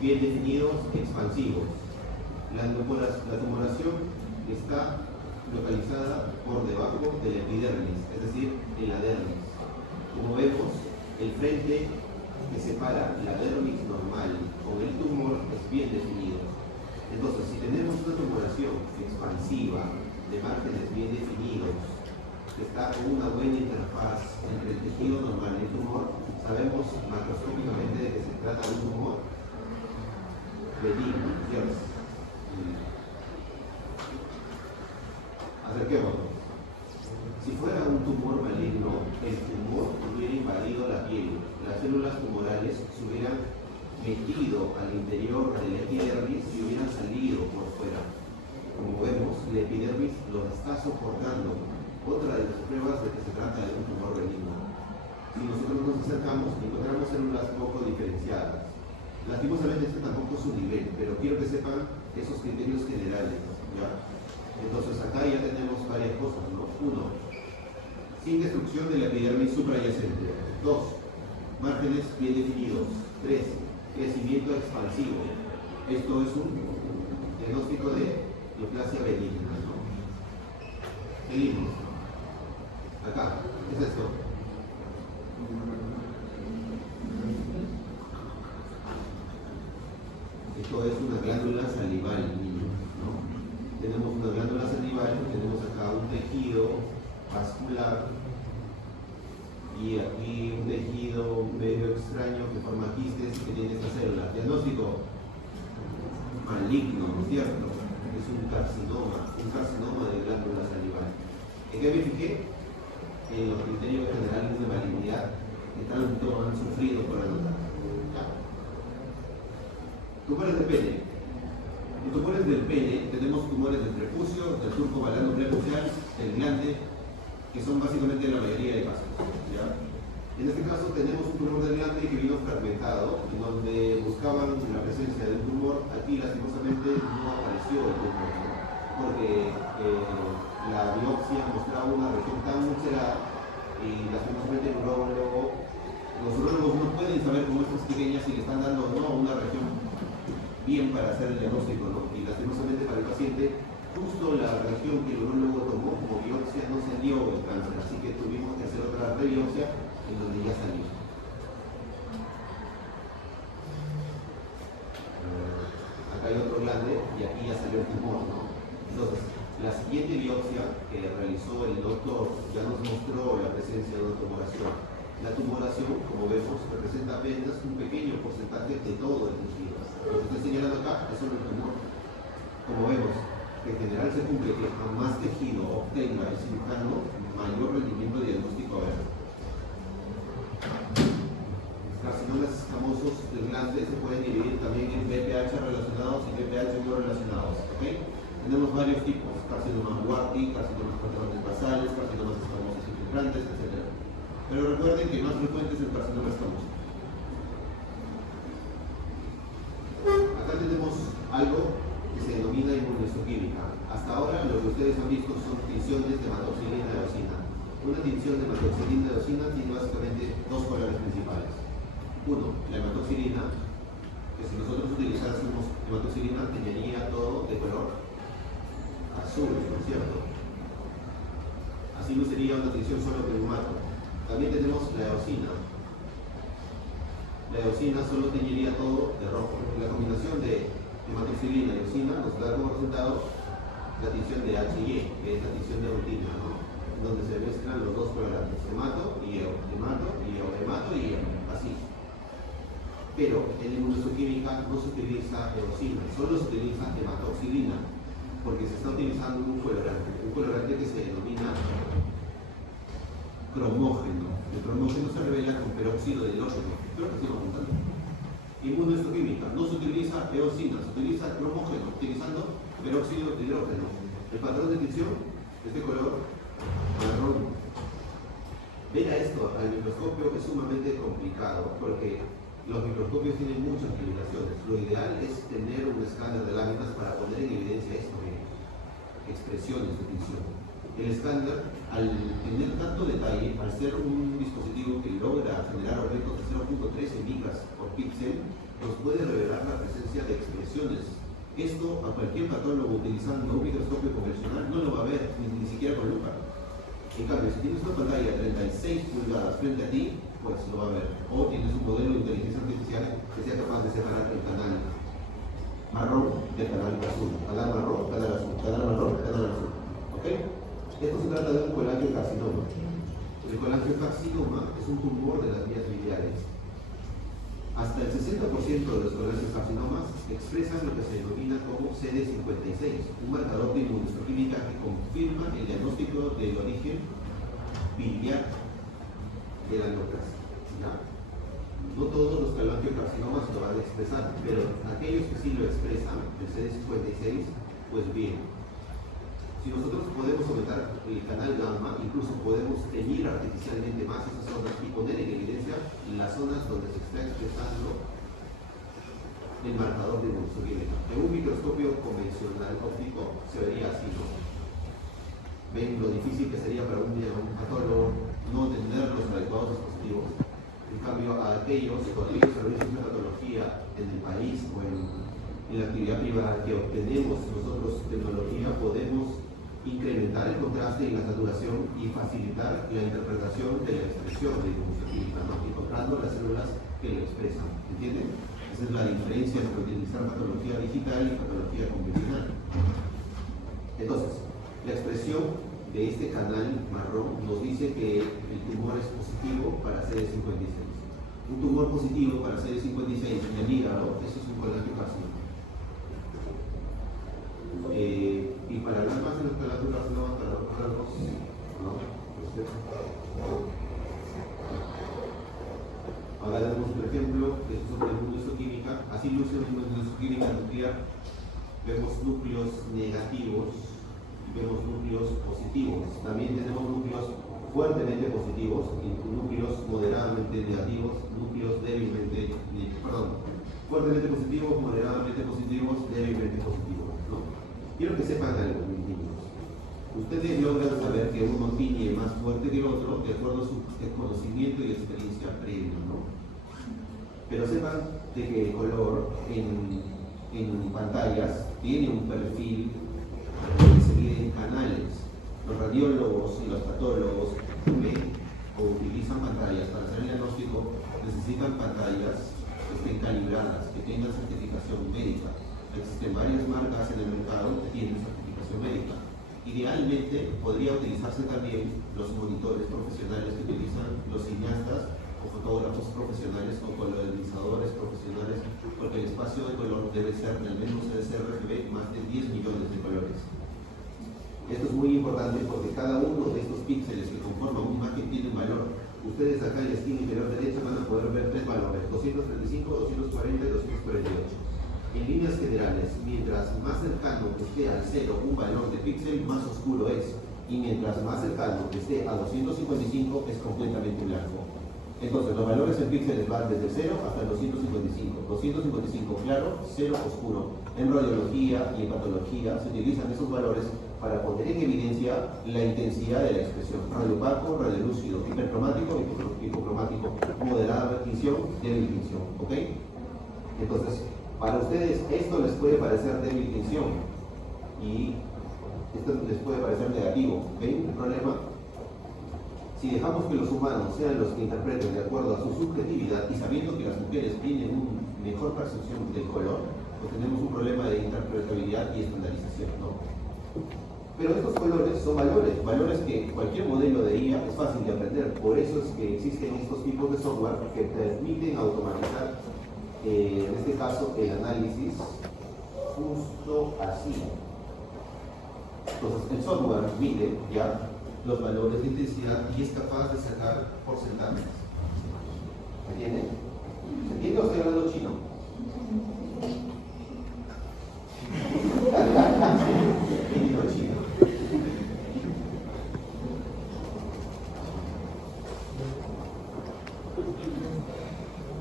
bien definidos, expansivos. La tumoración está localizada por debajo de la epidermis, es decir, en la dermis. Como vemos, el frente que separa la dermis normal con el tumor es bien definido. Entonces, si tenemos una tumoración expansiva de márgenes bien definidos, que está con una buena interfaz entre el tejido normal y el tumor, sabemos macroscópicamente de que se trata de un tumor benigno, ¿cierto? Acerquémonos. Si fuera un tumor maligno, el tumor hubiera invadido la piel, las células tumorales se hubieran metido al interior de la epidermis y hubieran salido por fuera. Como vemos, la epidermis los está soportando. Otra de las pruebas de que se trata de un tumor benigno. Si nosotros nos acercamos, encontramos células poco diferenciadas. Lastimosamente este tampoco es su nivel, pero quiero que sepan esos criterios generales, ¿ya? Entonces acá ya tenemos varias cosas, ¿no? 1. Sin destrucción de la epidermis suprayacente. 2. Márgenes bien definidos. 3. Crecimiento expansivo. Esto es un diagnóstico de neoplasia benigna, ¿no? Seguimos. Acá, ¿qué es esto? Esto es una glándula salival, niños, ¿no? Tenemos una glándula salival, tenemos acá un tejido vascular y aquí un tejido medio extraño que forma quistes y que tiene esta célula. Diagnóstico maligno, ¿no es cierto? Es un carcinoma de glándula salival. ¿En qué me fijé? En los criterios generales de malignidad que tanto han sufrido por anotar. Tumores del pene. En tumores del pene tenemos tumores del prepucio, del surco balano prepucial, del glande, que son básicamente la mayoría de casos, ¿ya? En este caso tenemos un tumor del glande que vino fragmentado, en donde buscaban la presencia de un tumor. Aquí lastimosamente no apareció el tumor, ¿no? Porque la biopsia mostraba una región tan ulcerada y lastimosamente los urólogos no pueden saber con muestras pequeñas si le están dando o no una región bien para hacer el diagnóstico, ¿no? Y lastimosamente para el paciente, justo la región que el urólogo tomó como biopsia no salió el cáncer, así que tuvimos que hacer otra rebiopsia en donde ya salió. Acá hay otro glande y aquí ya salió el tumor, ¿no? Entonces, la siguiente biopsia que realizó el doctor ya nos mostró la presencia de una tumoración. La tumoración, como vemos, representa apenas un pequeño porcentaje de todo el tejido. Lo que estoy señalando acá es solo el tumor. Como vemos, que en general se cumple que a más tejido obtenga el cirujano, mayor rendimiento diagnóstico va a haber. Carcinomas escamosos del glande se pueden dividir también en BPH relacionados y BPH no relacionados, ¿ok? Tenemos varios tipos: carcinomas Warthy, carcinomas controlantes basales, carcinomas escamosos infiltrantes, etc. Pero recuerden que el más frecuente es el carcinoma escamoso. Acá tenemos algo que se denomina inmunohistoquímica. Hasta ahora lo que ustedes han visto son tinciones de hematoxilina y eosina. Una tinción de hematoxilina y eosina tiene básicamente dos colores principales. Uno, la hematoxilina, que si nosotros utilizásemos hematoxilina teñiría todo de color azul, ¿no es cierto? Así luciría una tinción solo con humato. También tenemos la eosina. La eosina solo teñiría todo de rojo. La combinación de hematoxilina y eosina nos da como resultado la tinción de HE, que es la tinción de rutina, ¿no? Donde se mezclan los dos colorantes, hemato y eo, hemato y eo, hemato y eo, así. ¿Qué pero en inmunohistoquímica no se utiliza eosina, solo se utiliza hematoxilina, porque se está utilizando un colorante que se denomina cromógeno. El cromógeno se revela con peróxido de hidrógeno. Creo que sigo apuntando. Inmunohistoquímica, no se utiliza eosina, se utiliza cromógeno, utilizando peróxido de hidrógeno. El patrón de tinción es de color marrón. Ver a esto al microscopio es sumamente complicado porque los microscopios tienen muchas limitaciones. Lo ideal es tener un escáner de láminas para poner en evidencia esto, expresiones de tinción. El escáner, al tener tanto detalle, al ser un dispositivo que logra generar objetos de 0.13 micras por píxel, nos puede revelar la presencia de expresiones. Esto a cualquier patólogo utilizando un microscopio convencional no lo va a ver, ni siquiera con lupa. En cambio, si tienes una pantalla de 36 pulgadas frente a ti, pues lo va a ver. O tienes un modelo de inteligencia artificial que sea capaz de separar el canal marrón del canal azul. Canal marrón, canal azul, canal marrón, canal azul. ¿Ok? Esto se trata de un colangiocarcinoma. El colangiocarcinoma es un tumor de las vías biliares. Hasta el 60% de los colangiocarcinomas expresan lo que se denomina como CD56, un marcador de inmunohistoquímica que confirma el diagnóstico del origen biliar de la neoplasia. No todos los colangiocarcinomas lo van a expresar, pero aquellos que sí lo expresan, el CD56, pues bien. Si nosotros podemos aumentar el canal gamma, incluso podemos teñir artificialmente más esas zonas y poner en evidencia las zonas donde se está expresando el marcador de inmunohistoquímica. En un microscopio convencional óptico se vería así, ¿no? Ven lo difícil que sería para un patólogo no tener los adecuados dispositivos. En cambio, a aquellos servicios de patología en el país o en la actividad privada que obtenemos nosotros tecnología, podemos incrementar el contraste y la saturación y facilitar la interpretación de la expresión de inmunohistoquímica, ¿no? Encontrando las células que lo expresan. ¿Entienden? Esa es la diferencia entre utilizar patología digital y patología convencional. Entonces, la expresión de este canal marrón nos dice que el tumor es positivo para CD56. Un tumor positivo para CD56 en el hígado, eso es un colangiocarcinoma. Y para hablar más de los colangiocarcinomas, para recordarlos, ¿no? Ahora tenemos un ejemplo que es sobre inmunohistoquímica. Así luce una inmunohistoquímica nuclear. Vemos núcleos negativos y vemos núcleos positivos. También tenemos núcleos fuertemente positivos y núcleos moderadamente negativos, núcleos débilmente, fuertemente positivos, moderadamente positivos, débilmente positivos, ¿no? Quiero que sepan algo, mis niños. Ustedes logran saber que uno tiñe más fuerte que el otro de acuerdo a su conocimiento y experiencia previa, ¿no? Pero sepan de que el color en pantallas tiene un perfil que se mide en canales. Los radiólogos y los patólogos ven o utilizan pantallas para hacer el diagnóstico, necesitan pantallas que estén calibradas, que tengan certificación médica. Existen varias marcas en el mercado que tienen certificación médica. Idealmente podría utilizarse también los monitores profesionales que utilizan los cineastas o fotógrafos profesionales o colorizadores profesionales, porque el espacio de color debe ser, al menos el sRGB, más de 10 millones de colores. Esto es muy importante porque cada uno de estos píxeles que conforman una imagen tiene un valor. Ustedes acá en la esquina inferior derecha van a poder ver tres valores: 235, 240 y 248. En líneas generales, mientras más cercano esté al cero un valor de píxel, más oscuro es. Y mientras más cercano esté a 255, es completamente blanco. Entonces, los valores en píxeles van desde 0 hasta el 255. 255 claro, 0 oscuro. En radiología y en patología se utilizan esos valores para poner en evidencia la intensidad de la expresión. Radio opaco, radio lúcido, hipercromático, hipocromático, moderada tinción, débil tinción. ¿Ok? Entonces, para ustedes esto les puede parecer débil tinción y esto les puede parecer negativo. ¿Ven el problema? Si dejamos que los humanos sean los que interpreten de acuerdo a su subjetividad y sabiendo que las mujeres tienen una mejor percepción del color, pues tenemos un problema de interpretabilidad y estandarización, ¿no? Pero estos colores son valores que cualquier modelo de IA es fácil de aprender. Por eso es que existen estos tipos de software que permiten automatizar en este caso el análisis justo así. Entonces el software mide ya los valores de intensidad y es capaz de sacar porcentajes. ¿Me entienden? ¿Se entiende o estoy hablando chino? Chino.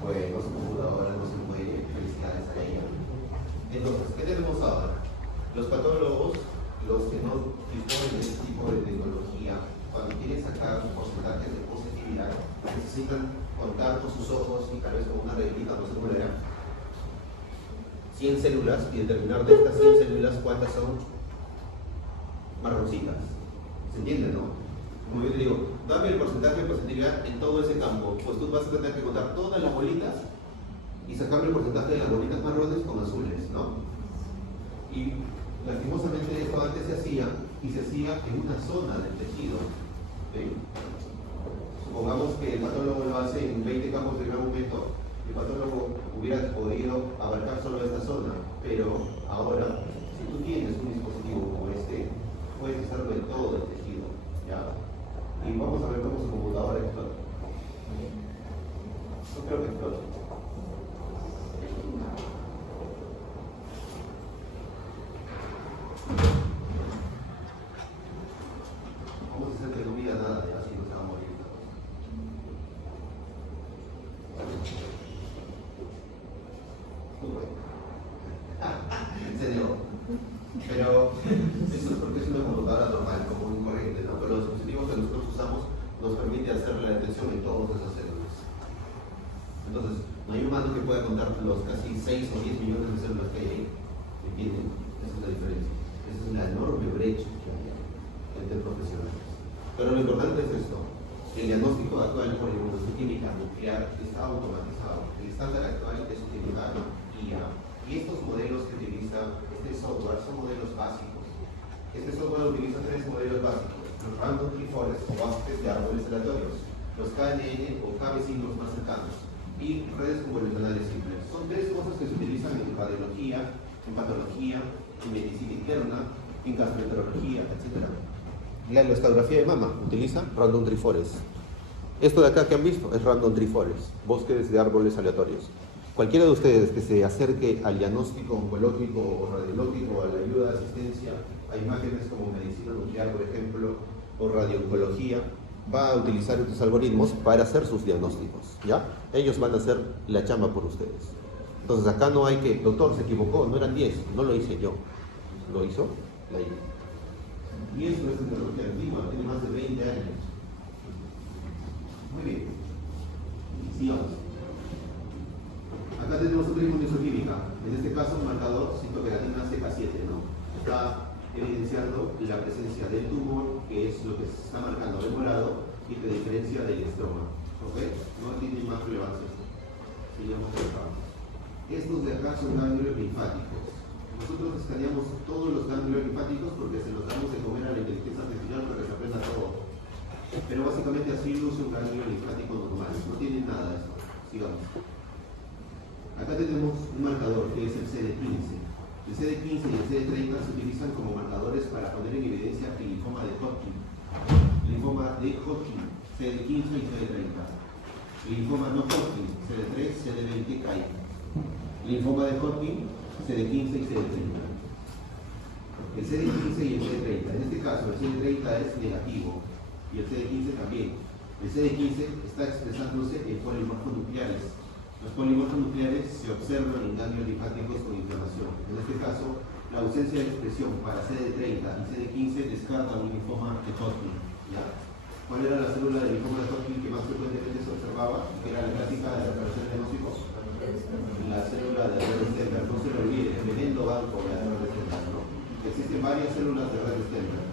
Bueno, su computadora no se puede, felicidades a ella. Entonces, ¿qué tenemos ahora? Los patólogos, los que no disponen de este tipo de tecnología, cuando quieren sacar porcentajes de positividad, necesitan contar con sus ojos y tal vez con una reglita, no sé cómo le dirán, 100 células y determinar de estas 100 células cuántas son marroncitas. ¿Se entiende, no? Como yo te digo, dame el porcentaje de positividad en todo ese campo. Pues tú vas a tener que contar todas las bolitas y sacarme el porcentaje de las bolitas marrones con azules, ¿no? Y lastimosamente esto antes se hacía y se hacía en una zona del tejido. ¿Sí? Supongamos que el patólogo lo hace en 20 campos de gran aumento, el patólogo hubiera podido abarcar solo esta zona, pero ahora, si tú tienes un dispositivo como este, puedes usarlo en todo el tejido, ¿ya? Y vamos a ver cómo su computadora explota. No creo que explote. Vamos a hacer que no mida nada, ya así no se va a morir. Señor. Pero eso es porque es una computadora normal, común y corriente, ¿no? Pero los dispositivos que nosotros usamos nos permite hacer la detección en todas esas células. Entonces, no hay humano que pueda contar los casi 6 o 10 millones de células que hay ahí. ¿Entienden? Esa es la diferencia. Esa es una enorme brecha que hay entre profesionales. Pero lo importante es esto. El diagnóstico actual por inmunohistoquímica nuclear está automatizado. El estándar actual es utilizar IA. Y estos modelos que utiliza este software son modelos básicos. Este software utiliza 3 modelos básicos: los random tree forest o bases de árboles aleatorios, los KNN o K-vecinos más cercanos, y redes convolucionales simples. Son 3 cosas que se utilizan en radiología, en patología, en medicina interna, en gastroenterología, etc. La elastografía de mama utiliza random tree forest. Esto de acá que han visto es random tree forest, bosques de árboles aleatorios. Cualquiera de ustedes que se acerque al diagnóstico oncológico o radiológico, a la ayuda de asistencia a imágenes como medicina nuclear, por ejemplo, o radiooncología, va a utilizar estos algoritmos para hacer sus diagnósticos, ¿ya? Ellos van a hacer la chamba por ustedes. Entonces acá no hay que, doctor, se equivocó, no eran 10, no lo hice yo, lo hizo la IA. Y esto es tecnología antigua, tiene más de 20 años. Muy bien, sigamos. Acá tenemos otra inmunohistoquímica, en este caso un marcador citoqueratina CK7, ¿no? Está evidenciando la presencia del tumor, que es lo que se está marcando en morado, y que diferencia del estroma. ¿Ok? No tiene más relevancia. Sigamos trabajando. Estos de acá son ganglios linfáticos. Nosotros escaneamos todos los ganglios linfáticos porque se los damos de comer a la inteligencia artificial para que se aprenda todo. Pero básicamente así luce un ganglio linfático normal. No tiene nada de esto. Sigamos. Acá tenemos un marcador que es el CD15. El CD15 y el CD30 se utilizan como marcadores para poner en evidencia el linfoma de Hodgkin. Linfoma de Hodgkin, CD15 y CD30. Linfoma no Hodgkin, CD3, CD20, CAI. Linfoma de Hodgkin, CD15 y CD30. El CD15 y el CD30. En este caso, el CD30 es negativo y el CD15 también. El CD15 está expresándose en polimorfos nucleares. Los polimorfos nucleares se observan en ganglios linfáticos con inflamación. En este caso, la ausencia de expresión para CD30 y CD15 descarta un linfoma de Hodgkin. ¿Ya? ¿Cuál era la célula del linfoma de Hodgkin que más frecuentemente se observaba? Que era la clásica de la tercer diagnóstico. La célula de Redd-Sternberg. No se lo olvide, tremendo banco de la Redd-Sternberg, ¿no? Existen varias células de Redd-Sternberg.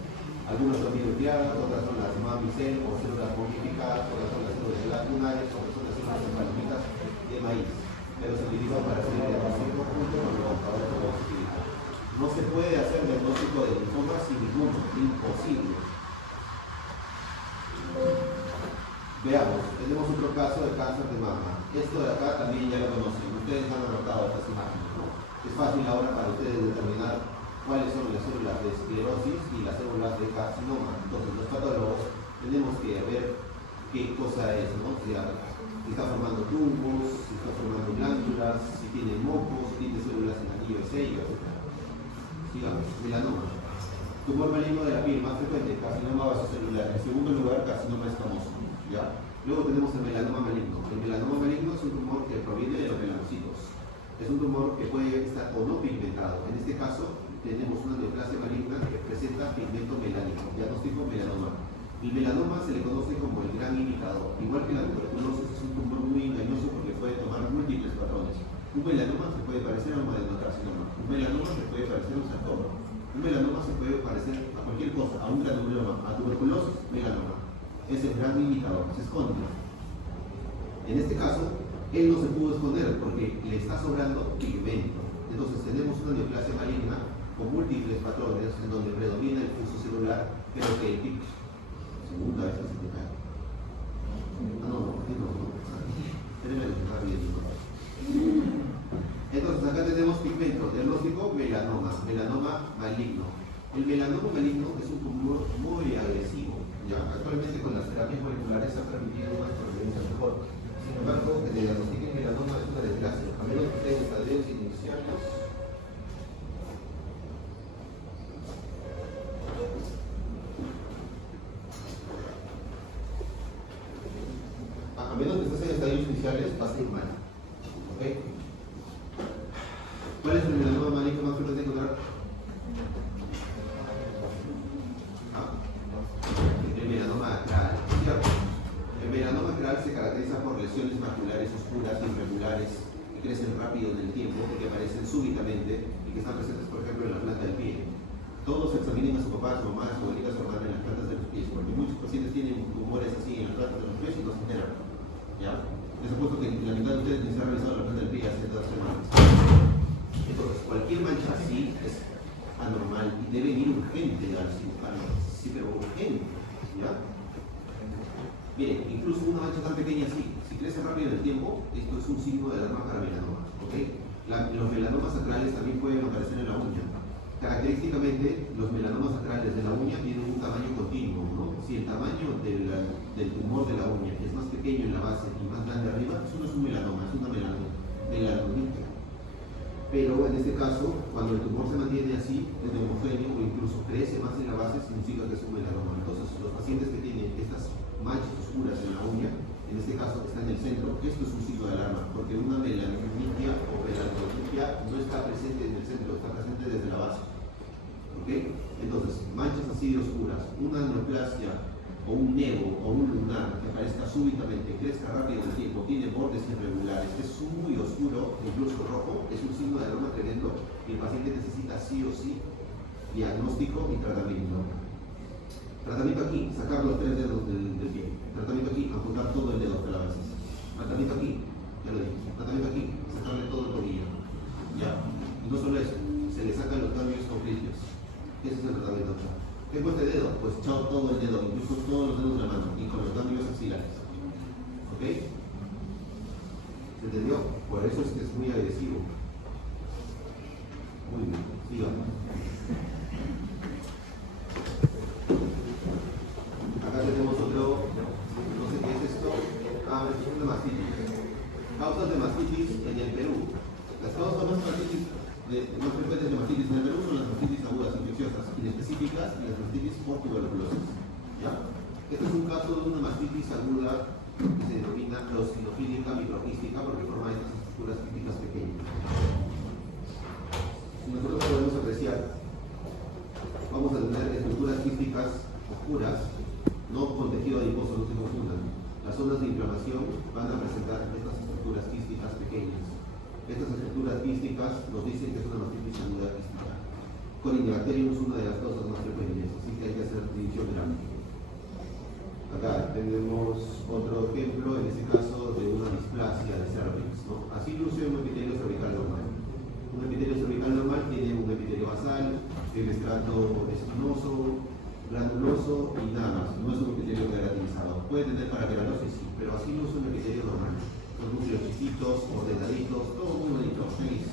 Algunas son binucleadas, otras son las mamicel o células momificadas, otras son las células lunares, otras son las células cefalónicas de maíz, pero se utiliza para hacer el diagnóstico junto con los marcadores de positividad. No se puede hacer diagnóstico de linfoma sin ninguno, imposible. Veamos, tenemos otro caso de cáncer de mama. Esto de acá también ya lo conocen, ustedes han anotado estas imágenes, ¿no? Es fácil ahora para ustedes determinar cuáles son las células de esclerosis y las células de carcinoma. Entonces, los patólogos tenemos que ver qué cosa es, ¿no? Si está formando tubos, si está formando glándulas, si tiene mocos, si tiene células en anillo de sello, etc. Sigamos, melanoma. Tumor maligno de la piel más frecuente, carcinoma vasocelular. En segundo lugar, carcinoma escamoso. ¿Ya? Luego tenemos el melanoma maligno. El melanoma maligno es un tumor que proviene de los melanocitos. Es un tumor que puede estar o no pigmentado. En este caso, tenemos una neoplasia maligna que presenta pigmento melánico. Diagnóstico melanoma. El melanoma se le conoce como el gran imitador. Igual que la tuberculosis, es un tumor muy engañoso porque puede tomar múltiples patrones. Un melanoma se puede parecer a un adenocarcinoma. Un melanoma se puede parecer a un sarcoma. Un melanoma se puede parecer a cualquier cosa, a un granuloma, a tuberculosis, melanoma. Es el gran imitador, se esconde. En este caso, él no se pudo esconder porque le está sobrando pigmento. Entonces tenemos una neoplasia maligna con múltiples patrones en donde predomina el fuso celular, pero que el pico. Segunda vez que se te cae. No. Tenemos que dejar bien. Entonces acá tenemos pigmento, diagnóstico melanoma, melanoma maligno. El melanoma maligno es un tumor muy agresivo. Ya, actualmente con las terapias moleculares se ha permitido una supervivencia mejor. Sin embargo, que te diagnostiquen melanoma es una desgracia. A menos que estén en estadios iniciales. A menos que estés en estadios iniciales, va a ser mal. ¿Ok? ¿Cuál es el melanoma maligno más frecuente de encontrar? El melanoma acral, ¿cierto? El melanoma acral se caracteriza por lesiones maculares oscuras, irregulares, que crecen rápido en el tiempo, que aparecen súbitamente y que están presentes, por ejemplo, en la planta del pie. Todos examinen a su papá, a su mamá, a su abuelita, a su hermana en las plantas de los pies, porque muchos pacientes tienen tumores así en las plantas de los pies y no se enteran. ¿Ya? Les apuesto que la mitad de ustedes ni se ha revisado la planta del pie hace 2 semanas. Entonces, cualquier mancha así es anormal y debe ir urgente al cirujano. Sí, pero urgente. ¿Ya? Bien, incluso una mancha tan pequeña así, si crece rápido en el tiempo, esto es un signo de alarma para melanoma. ¿Okay? Los melanomas sacrales también pueden aparecer en la uña. Característicamente, los melanomas sacrales de la uña tienen un tamaño continuo, ¿no? Si el tamaño del tumor de la uña es más pequeño en la base y más grande arriba, eso no es un melanoma, es una melanomita. Pero en este caso, cuando el tumor se mantiene así, es homogéneo o incluso crece más en la base, significa que es un melanoma. Entonces, los pacientes que tienen estas manchas oscuras en la uña, en este caso está en el centro, esto es un signo de alarma, porque una melanomitia o melanomitia no está presente en el centro, está presente desde la base. ¿Ok? Entonces, manchas así de oscuras, una neoplasia o un nevo o un lunar que aparezca súbitamente, crezca rápido en el tiempo, tiene bordes irregulares, es muy oscuro, incluso rojo, es un signo de alarma tremendo y el paciente necesita sí o sí diagnóstico y tratamiento. Tratamiento aquí, sacar los 3 dedos del pie. Tratamiento aquí, amputar todo el dedo de la base. Tratamiento aquí, ya lo dije. Tratamiento aquí, sacarle todo el tobillo. Ya. Y no solo eso, se le sacan los ganglios coclíneos. Ese es el tratamiento acá. ¿Qué cuesta el dedo? Pues chao todo el dedo, incluso todos los dedos de la mano y con los ganglios axilares. ¿Ok? ¿Se entendió? Por eso es que es muy agresivo. Muy bien, sigamos. Acá tenemos otro, no sé qué es esto. Es una mastitis. Causas de mastitis en el Perú. Las causas más frecuentes de mastitis en el Perú son las mastitis agudas infecciosas, inespecíficas y las mastitis por tuberculosis. ¿Ya? Este es un caso de una mastitis aguda que se denomina eosinofílica microquística porque forma estas estructuras quísticas pequeñas. Si nosotros podemos apreciar, vamos a tener estructuras quísticas oscuras, no con tejido adiposo, no se confundan. Las zonas de inflamación van a presentar estas estructuras quísticas pequeñas. Estas estructuras quísticas nos dicen que es una mastitis aguda quística. Corynebacterium es una de las causas más frecuentes, así que hay que hacer división grande. Acá tenemos otro ejemplo, en este caso de una displasia de cervix, ¿no? Así luce un epitelio cervical normal. Un epitelio cervical normal tiene un epitelio basal, el estrato espinoso, granuloso y nada más. No es un epitelio queratinizado. Puede tener paraqueratosis, sí, pero así luce un epitelio normal. Los núcleos chiquitos, ordenaditos, todo muy bonito, feliz,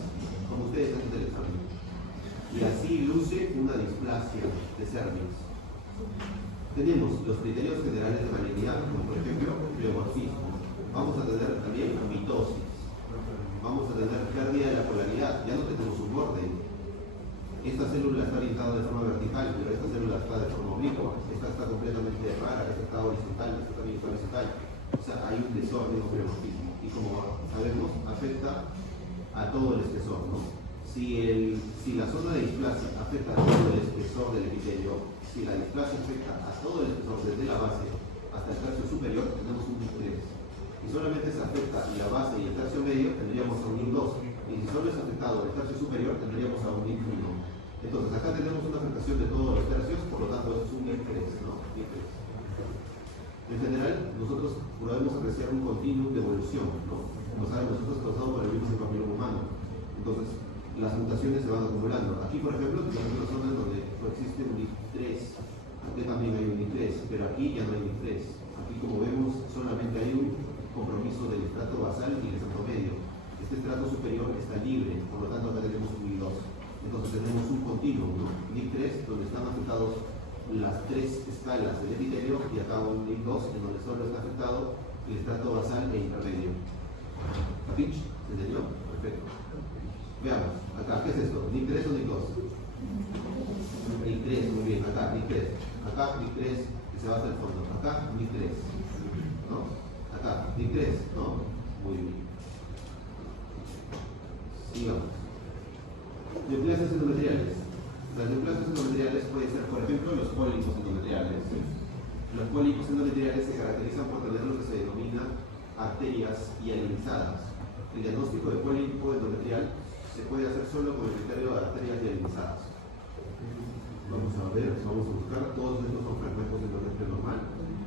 como ustedes hacen el examen. Y así luce una displasia de cervix. Tenemos los criterios generales de malignidad, como por ejemplo, pleomorfismo. Vamos a tener también mitosis. Vamos a tener pérdida de la polaridad, ya no tenemos un borde. Esta célula está orientada de forma vertical, pero esta célula está de forma oblicua. Esta está completamente rara, esta está horizontal, esta también está horizontal. O sea, hay un desorden o pleomorfismo. Y como sabemos, afecta a todo el espesor, ¿no? Si la zona de displasia afecta a todo el espesor del epitelio, si la displasia afecta a todo el espesor desde la base hasta el tercio superior, tenemos un NIC3. Si solamente se afecta la base y el tercio medio, tendríamos a un NIC2. Y si solo es afectado el tercio superior, tendríamos a un NIC1. Entonces, acá tenemos una afectación de todos los tercios, por lo tanto, esto es un NIC3, ¿no? NIC3. En general, nosotros podemos apreciar un continuum de evolución, ¿no? Como saben, nosotros causado por el virus del papiloma humano. Entonces, las mutaciones se van acumulando. Aquí, por ejemplo, tenemos una zona donde existe un NIC3. Aquí también hay un NIC3, pero aquí ya no hay NIC3. Aquí, como vemos, solamente hay un compromiso del estrato basal y el estrato medio. Este estrato superior está libre, por lo tanto, acá tenemos un NIC2. Entonces, tenemos un continuum, ¿no? NIC3, donde están afectados las tres escalas del epitelio, y acá un NIC2, en donde solo está afectado el estrato basal e intermedio. ¿Capich? ¿Se entendió? Perfecto. Veamos, acá, ¿qué es esto? ¿NIC3 o NIC2? NIC3, muy bien, acá, NIC3. Acá, NIC3, que se va hasta el fondo. Acá, NIC3. ¿No? Acá, NIC3, ¿no? Muy bien. Sigamos. Neoplasias endometriales. Las neoplasias endometriales pueden ser, por ejemplo, los pólipos endometriales. Los pólipos endometriales se caracterizan por tener lo que se denomina arterias hialinizadas. El diagnóstico de pólipo endometrial se puede hacer solo con el criterio de arterias hialinizadas. Vamos a ver, vamos a buscar. Todos estos son fragmentos del endometrio normal.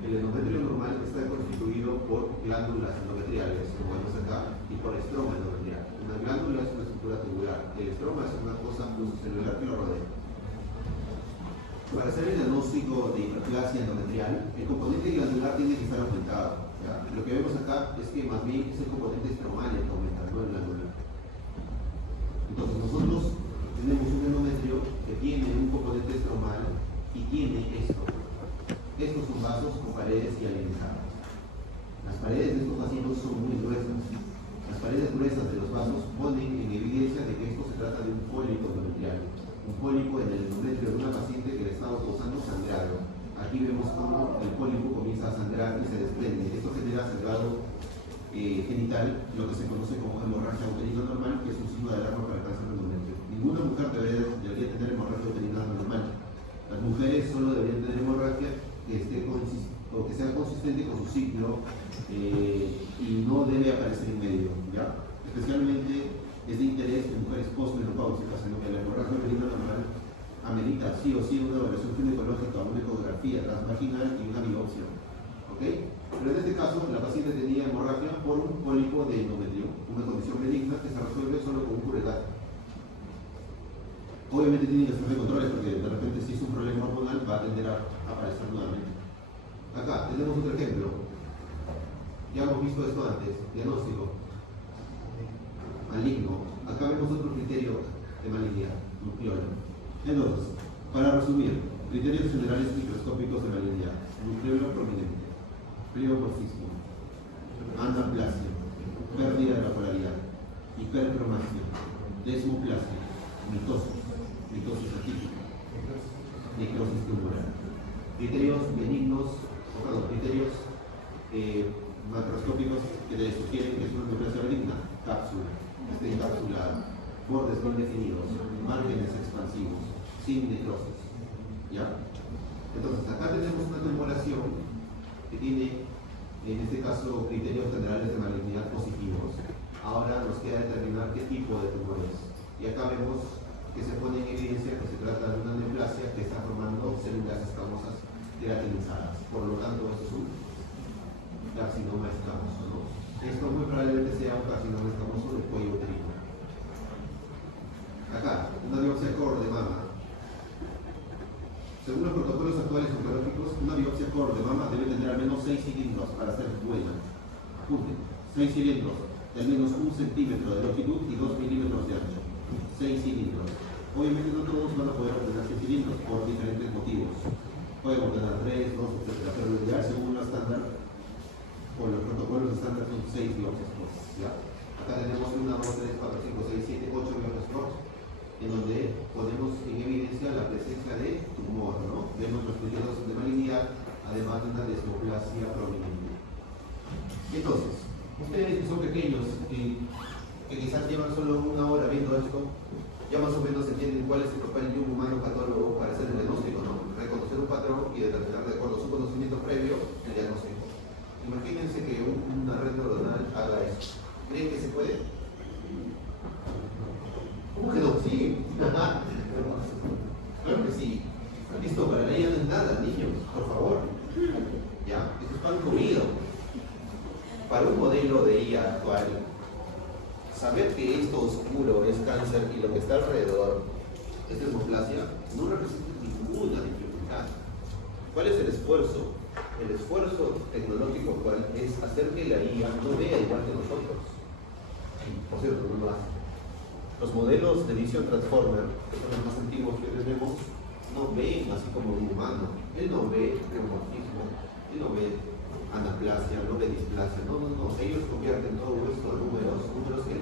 El endometrio normal está constituido por glándulas endometriales, como vemos acá, y por estroma endometrial. Una glándula es una estructura tubular. El estroma es una cosa celular que lo rodea. Para hacer el diagnóstico de hiperplasia endometrial, el componente glandular tiene que estar aumentado. ¿Ya? Lo que vemos acá es que más bien es el componente estromal el que aumenta, no el glandular. Entonces nosotros tenemos un endometrio que tiene un componente estromal y tiene esto. Estos son vasos con paredes hialinizadas. Las paredes de estos vasos son muy gruesas. Las paredes gruesas de los vasos ponen en evidencia de que esto se trata de un pólipo endometrial. Un pólipo en el endometrio de una paciente que le estaba causando sangrado. Aquí vemos cómo el pólipo comienza a sangrar y se desprende. Esto genera sangrado genital, lo que se conoce como hemorragia uterina normal, que es un signo de alarma para el cáncer de endometrio. Ninguna mujer debería tener hemorragia uterina normal. Las mujeres solo deberían tener hemorragia que sea consistente con su ciclo y no debe aparecer en medio, ¿ya? Especialmente es de interés en mujeres postmenopáusicas, en lo que la hemorragia uterina normal amerita sí o sí una evaluación ginecológica, una ecografía transvaginal y una biopsia, ¿ok? Pero en este caso la paciente tenía hemorragia por un pólipo de endometrio, una condición benigna que se resuelve solo con un curetaje. Obviamente tienen que estar de controles porque de repente si es un problema hormonal va a tender a aparecer nuevamente. Acá tenemos otro ejemplo. Ya hemos visto esto antes. Diagnóstico. Maligno. Acá vemos otro criterio de malignidad. Nucleolo. Entonces, para resumir, criterios generales microscópicos de malignidad. Nucleolo prominente. Pleomorfismo. Anaplasia. Pérdida de la polaridad. Hipercromasia. Desmoplasia. Mitosis. Mitosis atípica. Necrosis tumoral. Criterios benignos, criterios macroscópicos que le sugieren que es una neoplasia benigna. Cápsula, está encapsulada, bordes bien definidos, márgenes expansivos, sin necrosis. ¿Ya? Entonces, acá tenemos una tumoración que tiene, en este caso, criterios generales de malignidad positivos. Ahora nos queda determinar qué tipo de tumor es. Y acá vemos que se pone en evidencia que se trata de una neoplasia que está formando células escamosas queratinizadas. Por lo tanto, esto es un carcinoma escamoso, ¿no? Esto muy probablemente sea un carcinoma escamoso del cuello uterino. Acá, una biopsia core de mama. Según los protocolos actuales oncológicos, una biopsia core de mama debe tener al menos 6 cilindros para ser buena. Apunten, 6 cilindros de al menos 1 centímetro de longitud y 2 milímetros de ancho. 6 cilindros. Obviamente no todos van a poder ordenar 6 cilindros por diferentes motivos. Pueden ordenar 3, 2, etc. Pero lo ideal según lo estándar o los protocolos estándar son 6 bloques Rox. ¿Ya? Acá tenemos 1, 2, 3, 4, 5, 6, 7, 8 bloques Rox, en donde ponemos en evidencia la presencia de tumor, ¿no? Vemos los periodos de malignidad, además de una desmoplasia prominente. Entonces, ustedes que son pequeños, que quizás llevan solo 1 hora viendo esto, ya más o menos entienden cuál es el papel de un humano patólogo para hacer el diagnóstico, ¿no? Reconocer un patrón y determinar de acuerdo a su conocimiento previo el diagnóstico. Imagínense que una red neuronal haga eso. ¿Creen que se puede? ¿Cómo que no? Sí. Claro que sí. Listo, para ella no es nada, niños, por favor. Ya, eso es pan comido. Para un modelo de IA actual, saber que esto oscuro es cáncer y lo que está alrededor es desmoplasia no representa ninguna dificultad. ¿Cuál es el esfuerzo? El esfuerzo tecnológico actual es hacer que la IA no vea igual que nosotros. Por cierto, no lo hace. Los modelos de Vision Transformer, que son los más antiguos que tenemos, no ven así como un humano. Él no ve neumorfismo, él no ve anaplasia, no ve displasia, no. Ellos convierten todo esto en números que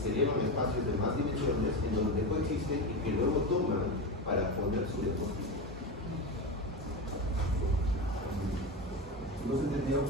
se elevan a espacios de más dimensiones en donde coexisten y que luego toman para poner su diagnóstico. ¿No se entendió?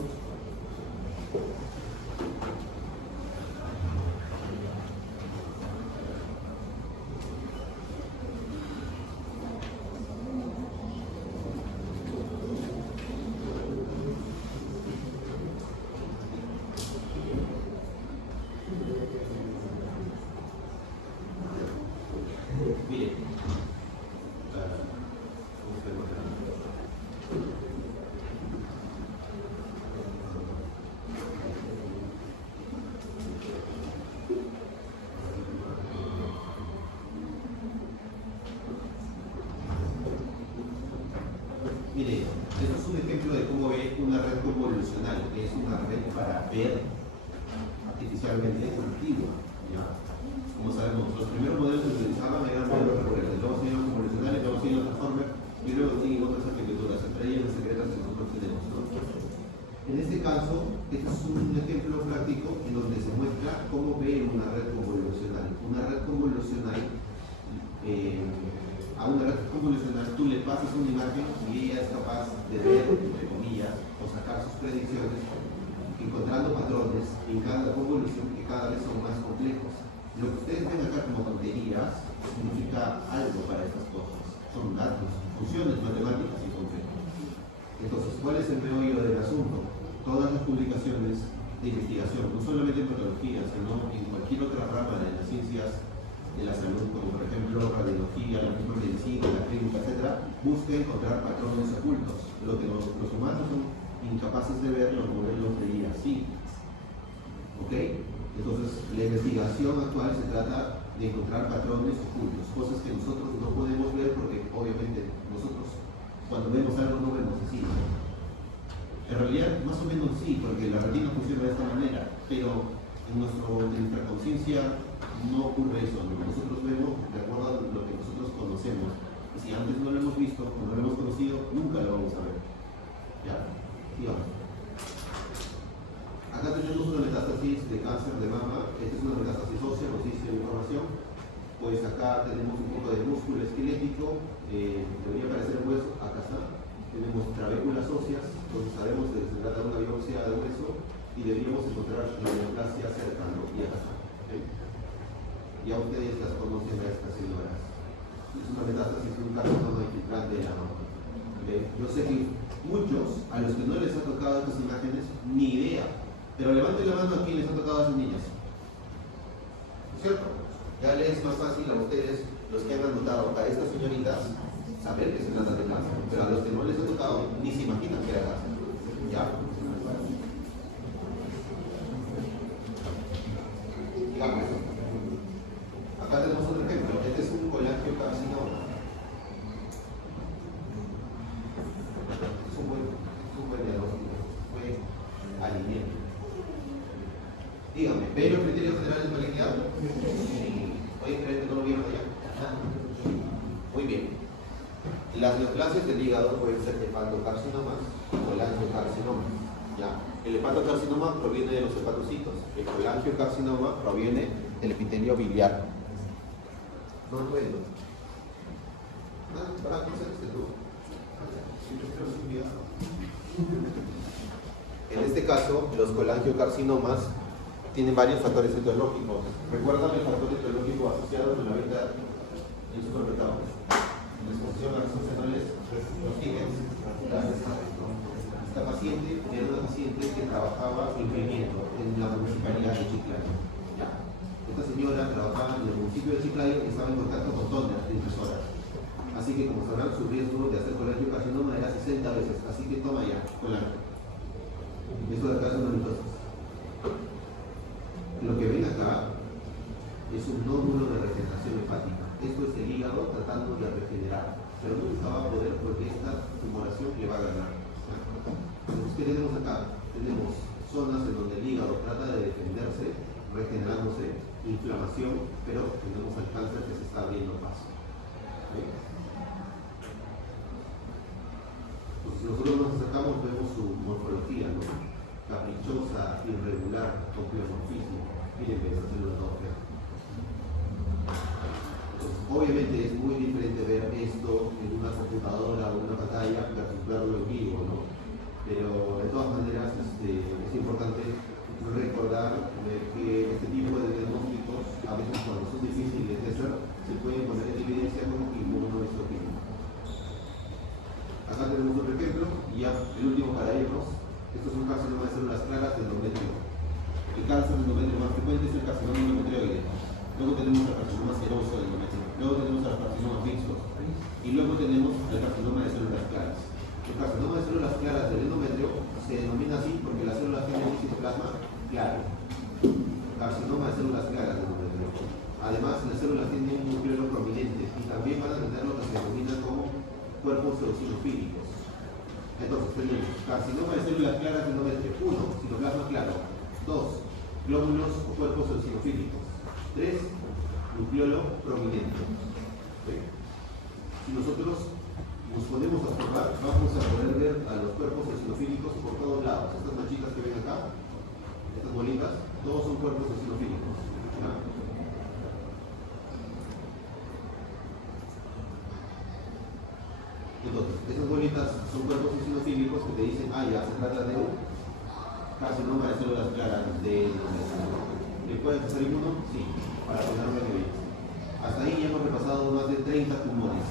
Mire, esto es un ejemplo de cómo ve una red convolucional, que es una red para ver artificialmente antigua. ¿Ya? Como sabemos, los primeros modelos que se utilizaban eran modelos recurrentes, luego se iban convolucionales, luego se iban transformer y luego siguen otras arquitecturas, entre ellas las secretas que nosotros tenemos, ¿no? En este caso, este es un ejemplo práctico en donde se muestra cómo ve una red convolucional. Una red convolucional a una red convolucional tú le pasas una imagen y ella es capaz de ver, entre comillas, o sacar sus predicciones, encontrando patrones en cada convolución que cada vez son más complejos. Lo que ustedes ven acá como tonterías significa algo para estas cosas. Son datos, funciones matemáticas y concretas. Entonces, ¿cuál es el meollo del asunto? Todas las publicaciones de investigación, no solamente en patología, sino en cualquier otra rama de las ciencias de la salud, como por ejemplo radiología, la misma medicina, la clínica, etc., busca encontrar patrones ocultos. Lo que los humanos son incapaces de ver, los modelos de IA sí. ¿Ok? Entonces, la investigación actual se trata de encontrar patrones ocultos, cosas que nosotros no podemos ver porque obviamente nosotros cuando vemos algo no vemos así. En realidad, más o menos sí, porque la retina funciona de esta manera, pero en nuestra conciencia no ocurre eso, ¿no? Nosotros vemos de acuerdo a lo que nosotros conocemos. Y si antes no lo hemos visto, no lo hemos conocido, nunca lo vamos a ver. ¿Ya? Y vamos. Acá tenemos una metástasis de cáncer de mama. Esta es una metástasis ósea, nos dice la información. Pues acá tenemos un poco de músculo esquelético, debería aparecer hueso, acá está. Tenemos trabéculas óseas, entonces sabemos que se trata de una biopsia de hueso y deberíamos encontrar la neoplasia cerca, ¿no? Y acá está. ¿Okay? Ya ustedes las conocen a estas señoras. Es una metástasis, un carcinoma infiltrante de la mama. ¿Okay? Yo sé que muchos, a los que no les ha tocado estas imágenes, ni idea. Pero levanten la mano a quien les ha tocado a esas niñas. ¿No es cierto? Ya les es más fácil a ustedes, los que han anotado a estas señoritas, saber que se trata de cáncer. Pero a los que no les ha tocado, ni se imaginan que era cáncer. ¿Ya? Digamos. Acá tenemos otro ejemplo. Este es un colangiocarcinoma. Es un buen diagnóstico. Fue alineado. ¿Ven los criterios generales de malignidad? ¿Oye, creen que no lo vieron allá? Muy bien. Las neoplasias del hígado pueden ser hepatocarcinomas o colangiocarcinomas. ¿Ya? El hepatocarcinoma proviene de los hepatocitos. El colangiocarcinoma proviene del epitelio biliar. No entiendo. Para conocer este grupo. En este caso, los colangiocarcinomas tienen varios factores etiológicos. ¿Recuerdan el factor etiológico asociado con la venta en supermercados? En la exposición a las fenoles, los tickets. Esta paciente era una paciente que trabajaba imprimiendo en la municipalidad de Chiclayo. Esta señora trabajaba en el municipio de Chiclayo y estaba en contacto con toners de impresoras. Así que, como sabrán, su riesgo de hacer colangiocarcinoma era 60 veces. Así que toma ya, colangio. Esto de acá es una mitosis. Lo que ven acá es un nódulo de regeneración hepática. Esto es el hígado tratando de regenerar, pero nunca va a poder porque esta tumoración le va a ganar. Entonces, ¿qué tenemos acá? Tenemos zonas en donde el hígado trata de defenderse, regenerándose, inflamación, pero tenemos al cáncer que se está abriendo paso. ¿Sí? Entonces, si nosotros nos acercamos, vemos su morfología, ¿no? Caprichosa, irregular, con pleomorfismo. Miren, esa célula ósea. Obviamente es muy diferente ver esto en una computadora o una pantalla versus verlo en vivo, ¿no? Pero de todas maneras es importante recordar que este tipo de diagnósticos, a veces cuando son difíciles de hacer, se pueden poner en evidencia como inmunohistoquímico. Acá tenemos otro ejemplo, y ya el último para irnos. Estos son carcinomas de células claras del endometrio. El cáncer del endometrio más frecuente es el carcinoma endometrioide. Luego tenemos el carcinoma seroso del endometrio. Luego tenemos el carcinoma mixto. Y luego tenemos el carcinoma de células claras. El carcinoma de células claras del endometrio se denomina así porque las células tienen un citoplasma claro. Carcinoma de células claras del endometrio. Además, las células tienen un núcleo prominente y también van a tener lo que se denomina como cuerpos eosinofílicos. Entonces tenemos carcinoma de células claras del endometrio. 1. Citoplasma claro. 2. Glóbulos o cuerpos eosinofílicos. 3. Nucleolo prominente. ¿Sí? Si nosotros nos ponemos a observar, vamos a poder ver a los cuerpos eosinofílicos por todos lados. Estas manchitas que ven acá, estas bolitas, todos son cuerpos eosinofílicos. ¿Ya? Entonces, esas bolitas son cuerpos eosinofílicos que te dicen, ya, se trata de un carcinoma de células claras del endometrio. ¿Le puede salir uno? Sí, para ponerlo en evidencia. Hasta ahí ya hemos repasado más de 30 tumores,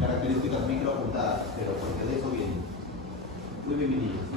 características microapuntadas, pero porque de eso viene. Muy bien, mi niños.